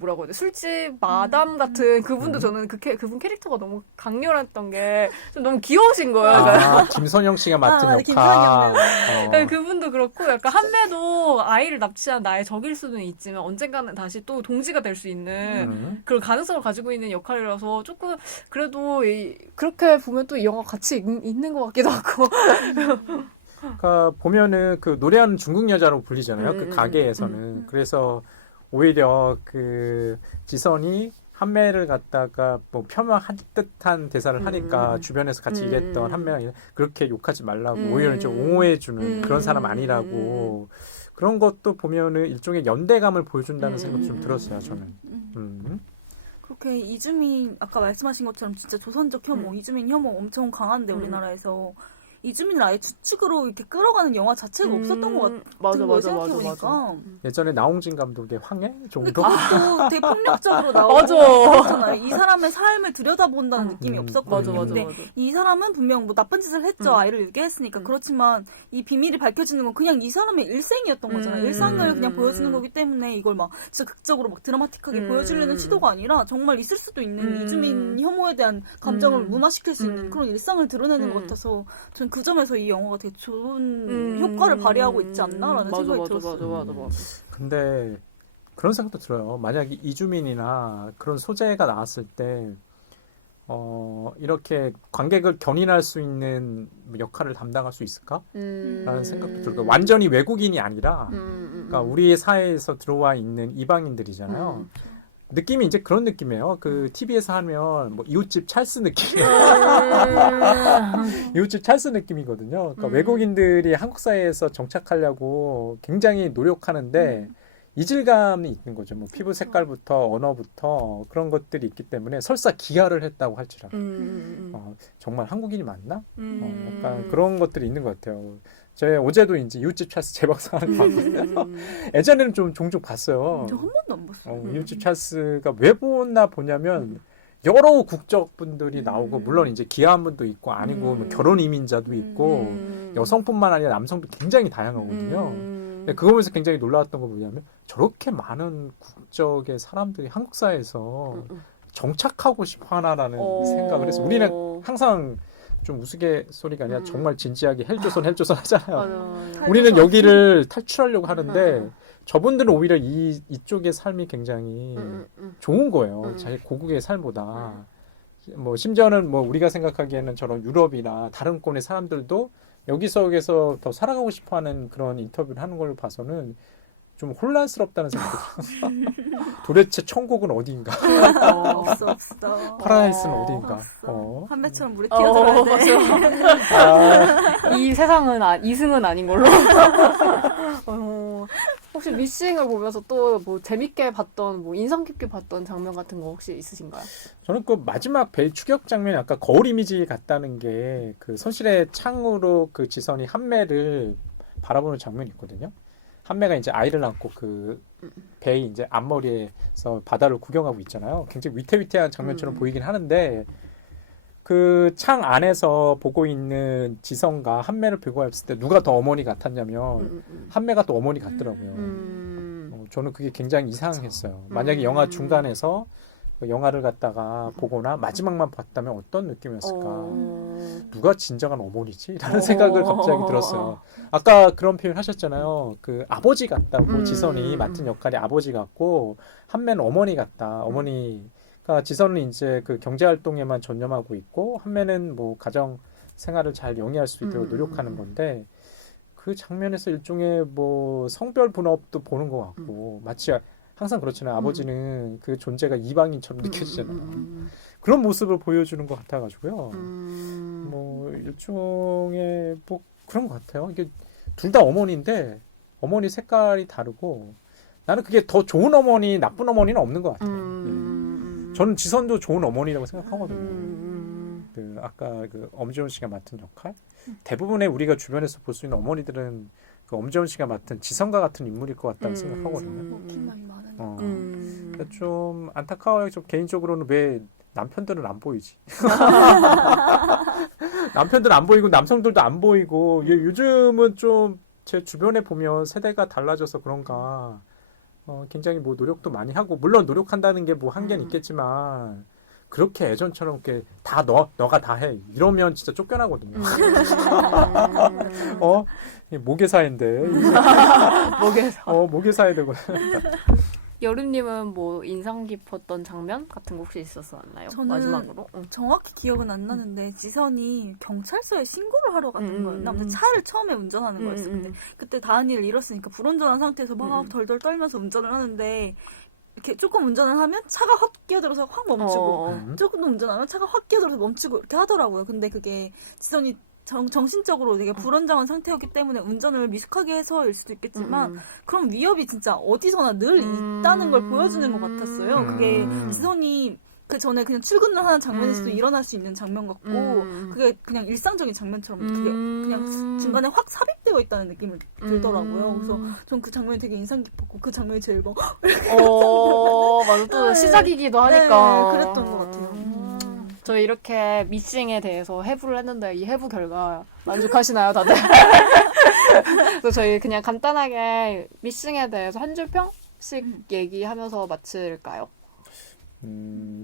뭐라고 해야 돼? 술집 마담 같은 그분도 저는 그분 캐릭터가 너무 강렬했던 게 좀 너무 귀여우신 거예요. 그러니까 김선영 씨가 맡은 역할. 김선영. 그러니까 그분도 그렇고 약간 한매도 아이를 납치한 나의 적일 수는 있지만 언젠가는 다시 또 동지가 될 수 있는 그런 가능성을 가지고 있는 역할이라서 조금 그래도 그렇게 보면 또 이 영화 같이 있는 것 같기도 하고. 그러니까 보면은 그 노래하는 중국 여자로 불리잖아요. 그 가게에서는. 그래서 오히려 그 지선이 한매를 갖다가 뭐 폄하한 듯한 대사를 하니까 주변에서 같이 일했던 한매가 그렇게 욕하지 말라고 오히려 좀 옹호해주는 그런 사람 아니라고 그런 것도 보면은 일종의 연대감을 보여준다는 생각이 좀 들었어요. 저는. 그렇게 이주민 아까 말씀하신 것처럼 진짜 조선적 혐오, 이주민 혐오 엄청 강한데 우리나라에서 이주민을 아예 주축으로 이렇게 끌어가는 영화 자체가 없었던 것 같은 거예요. 생각해보니까. 예전에 나홍진 감독의 황해 근데 정도? 그것도 되게 폭력적으로 맞아. 나오잖아요. 이 사람의 삶을 들여다본다는 느낌이 없었거든요. 맞아. 근데 이 사람은 분명 뭐 나쁜 짓을 했죠. 아이를 유괴했으니까. 그렇지만 이 비밀이 밝혀지는 건 그냥 이 사람의 일생이었던 거잖아요. 일상을 그냥 보여주는 거기 때문에 이걸 막 진짜 극적으로 막 드라마틱하게 보여주려는 시도가 아니라 정말 있을 수도 있는 이주민 혐오에 대한 감정을 무마시킬 수 있는 그런 일상을 드러내는 것 같아서 전 그 점에서 이 영화가 되게 좋은 효과를 발휘하고 있지 않나라는 생각이 들었어요. 맞아. 근데 그런 생각도 들어요. 만약에 이주민이나 그런 소재가 나왔을 때 이렇게 관객을 견인할 수 있는 역할을 담당할 수 있을까? 라는 생각도 들고 완전히 외국인이 아니라 그러니까 우리 사회에서 들어와 있는 이방인들이잖아요. 느낌이 이제 그런 느낌이에요. 그 TV에서 하면 뭐 이웃집 찰스 느낌. 이웃집 찰스 느낌이거든요. 그러니까 외국인들이 한국 사회에서 정착하려고 굉장히 노력하는데 이질감이 있는 거죠. 뭐 피부 색깔부터 언어부터 그런 것들이 있기 때문에 설사 기하를 했다고 할지라도 정말 한국인이 맞나? 약간 그런 것들이 있는 것 같아요. 제가 어제도 이제 이웃집 찰스 재방송하는 거 봤거든요. 예전에는 좀 종종 봤어요. 저 한 번도 안 봤어요. 이웃집 찰스가 왜 보냐면 여러 국적 분들이 나오고 물론 이제 기아한 분도 있고 아니고 뭐 결혼 이민자도 있고 여성뿐만 아니라 남성도 굉장히 다양하거든요. 근데 그거 보면서 굉장히 놀라웠던 거 뭐냐면 저렇게 많은 국적의 사람들이 한국 사회에서 정착하고 싶어 하나라는 생각을 해서 우리는 항상 좀 우스갯소리가 아니라 정말 진지하게 헬조선 하잖아요. 우리는 여기를 탈출하려고 하는데 저분들은 오히려 이쪽의 삶이 굉장히 좋은 거예요. 자기 고국의 삶보다. 뭐 심지어는 뭐 우리가 생각하기에는 저런 유럽이나 다른 권의 사람들도 여기서 더 살아가고 싶어하는 그런 인터뷰를 하는 걸 봐서는 좀 혼란스럽다는 생각이 들어요. 도대체 천국은 어디인가? 없어. 파라다이스는 어디인가? 한배처럼 물에 뛰어들어야 돼. 이 세상은 이승은 아닌 걸로. 혹시 미싱을 보면서 또 뭐 재밌게 봤던 뭐 인상 깊게 봤던 장면 같은 거 혹시 있으신가요? 저는 그 마지막 배 추격 장면이 아까 거울 이미지 같다는 게 그 손실의 창으로 그 지선이 한매를 바라보는 장면이 있거든요. 한매가 이제 아이를 안고 그 배의 이제 앞머리에서 바다를 구경하고 있잖아요. 굉장히 위태위태한 장면처럼 보이긴 하는데 그 창 안에서 보고 있는 지성과 한매를 비교했을 때 누가 더 어머니 같았냐면 한매가 또 어머니 같더라고요. 저는 그게 굉장히 이상했어요. 만약에 영화 중간에서 영화를 갖다가 보거나 마지막만 봤다면 어떤 느낌이었을까? 어. 누가 진정한 어머니지? 라는 생각을 갑자기 들었어요. 아까 그런 표현 하셨잖아요. 그 아버지 같다고 지선이 맡은 역할이 아버지 같고 한매는 어머니 같다. 어머니가 지선은 이제 그 경제 활동에만 전념하고 있고 한매는 뭐 가정 생활을 잘 영위할 수 있도록 노력하는 건데 그 장면에서 일종의 뭐 성별 분업도 보는 것 같고 마치 항상 그렇잖아요. 아버지는 그 존재가 이방인처럼 느껴지잖아요. 그런 모습을 보여주는 것 같아가지고요. 뭐 일종의 뭐 그런 것 같아요. 이게 둘 다 어머니인데 어머니 색깔이 다르고 나는 그게 더 좋은 어머니, 나쁜 어머니는 없는 것 같아요. 예. 저는 지선도 좋은 어머니라고 생각하거든요. 그 아까 그 엄지원 씨가 맡은 역할 대부분의 우리가 주변에서 볼 수 있는 어머니들은 그 엄지원 씨가 맡은 지선과 같은 인물일 것 같다고 생각하거든요. 킹남이 많으니까. 그러니까 좀 안타까워요. 좀 개인적으로는 왜 남편들은 안 보이지? 남편들은 안 보이고 남성들도 안 보이고 요즘은 좀 제 주변에 보면 세대가 달라져서 그런가 굉장히 뭐 노력도 많이 하고 물론 노력한다는 게 뭐 한계는 있겠지만 그렇게 예전처럼 이렇게 다 너가 다 해 이러면 진짜 쫓겨나거든요. 모계사인데 모계사야 되고. 여름님은 뭐 인상 깊었던 장면 같은 거 혹시 있었나요? 저는 마지막으로? 정확히 기억은 안 나는데 지선이 경찰서에 신고를 하러 갔던 거였나? 근데 차를 처음에 운전하는 거였어. 근데 그때 다은이를 잃었으니까 불운전한 상태에서 막 덜덜 떨면서 운전을 하는데 이렇게 조금 운전을 하면 차가 확 끼어들어서 확 멈추고 조금 더 운전하면 차가 확 끼어들어서 멈추고 이렇게 하더라고요. 근데 그게 지선이 정신적으로 되게 불안정한 상태였기 때문에 운전을 미숙하게 해서일 수도 있겠지만 그런 위협이 진짜 어디서나 늘 있다는 걸 보여주는 것 같았어요. 그게 지선이 그 전에 그냥 출근을 하는 장면에서도 일어날 수 있는 장면 같고 그게 그냥 일상적인 장면처럼 그게 그냥 중간에 확 삽입되어 있다는 느낌이 들더라고요. 그래서 전 그 장면이 되게 인상 깊었고 그 장면이 제일 막 맞아. 또 네. 시작이기도 하니까. 네, 그랬던 것 같아요. 저희 이렇게 미싱에 대해서 해부를 했는데 이 해부 결과 만족하시나요, 다들? 그래서 저희 그냥 간단하게 미싱에 대해서 한 줄 평씩 얘기하면서 마칠까요?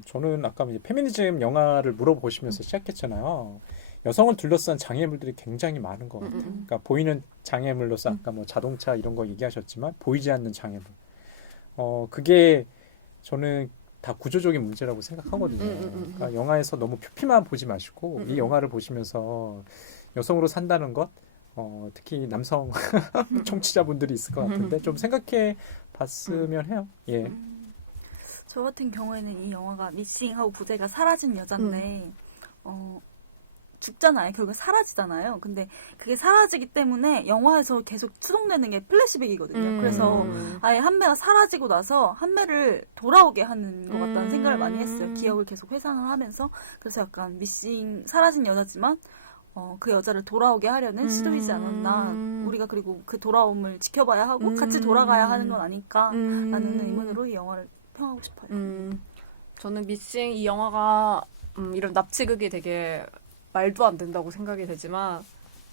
저는 아까 이제 페미니즘 영화를 물어보시면서 시작했잖아요. 여성을 둘러싼 장애물들이 굉장히 많은 것 같아요. 그러니까 보이는 장애물로서 아까 뭐 자동차 이런 거 얘기하셨지만 보이지 않는 장애물. 그게 저는 다 구조적인 문제라고 생각하거든요. 그러니까 영화에서 너무 표피만 보지 마시고 이 영화를 보시면서 여성으로 산다는 것, 특히 남성 청취자분들이 있을 것 같은데 좀 생각해 봤으면 해요. 예. 저 같은 경우에는 이 영화가 미싱하고 부제가 사라진 여잔데 죽잖아요. 결국 사라지잖아요. 근데 그게 사라지기 때문에 영화에서 계속 추록되는 게 플래시백이거든요. 그래서 아예 한매가 사라지고 나서 한매를 돌아오게 하는 것 같다는 생각을 많이 했어요. 기억을 계속 회상을 하면서. 그래서 약간 미싱 사라진 여자지만 그 여자를 돌아오게 하려는 시도이지 않았나. 우리가 그리고 그 돌아옴을 지켜봐야 하고 같이 돌아가야 하는 건 아닐까 라는 의문으로 이 영화를 평하고 싶어요. 저는 미싱 이 영화가 이런 납치극이 되게 말도 안 된다고 생각이 되지만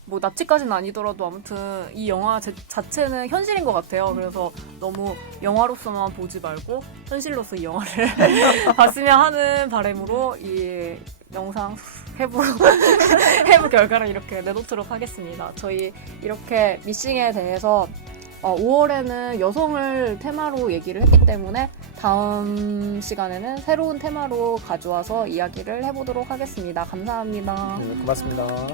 뭐 납치까지는 아니더라도 아무튼 이 영화 자체는 현실인 것 같아요. 그래서 너무 영화로서만 보지 말고 현실로서 이 영화를 봤으면 하는 바람으로 이 영상 해부 결과를 이렇게 내놓도록 하겠습니다. 저희 이렇게 미싱에 대해서 5월에는 여성을 테마로 얘기를 했기 때문에 다음 시간에는 새로운 테마로 가져와서 이야기를 해보도록 하겠습니다. 감사합니다. 네, 고맙습니다.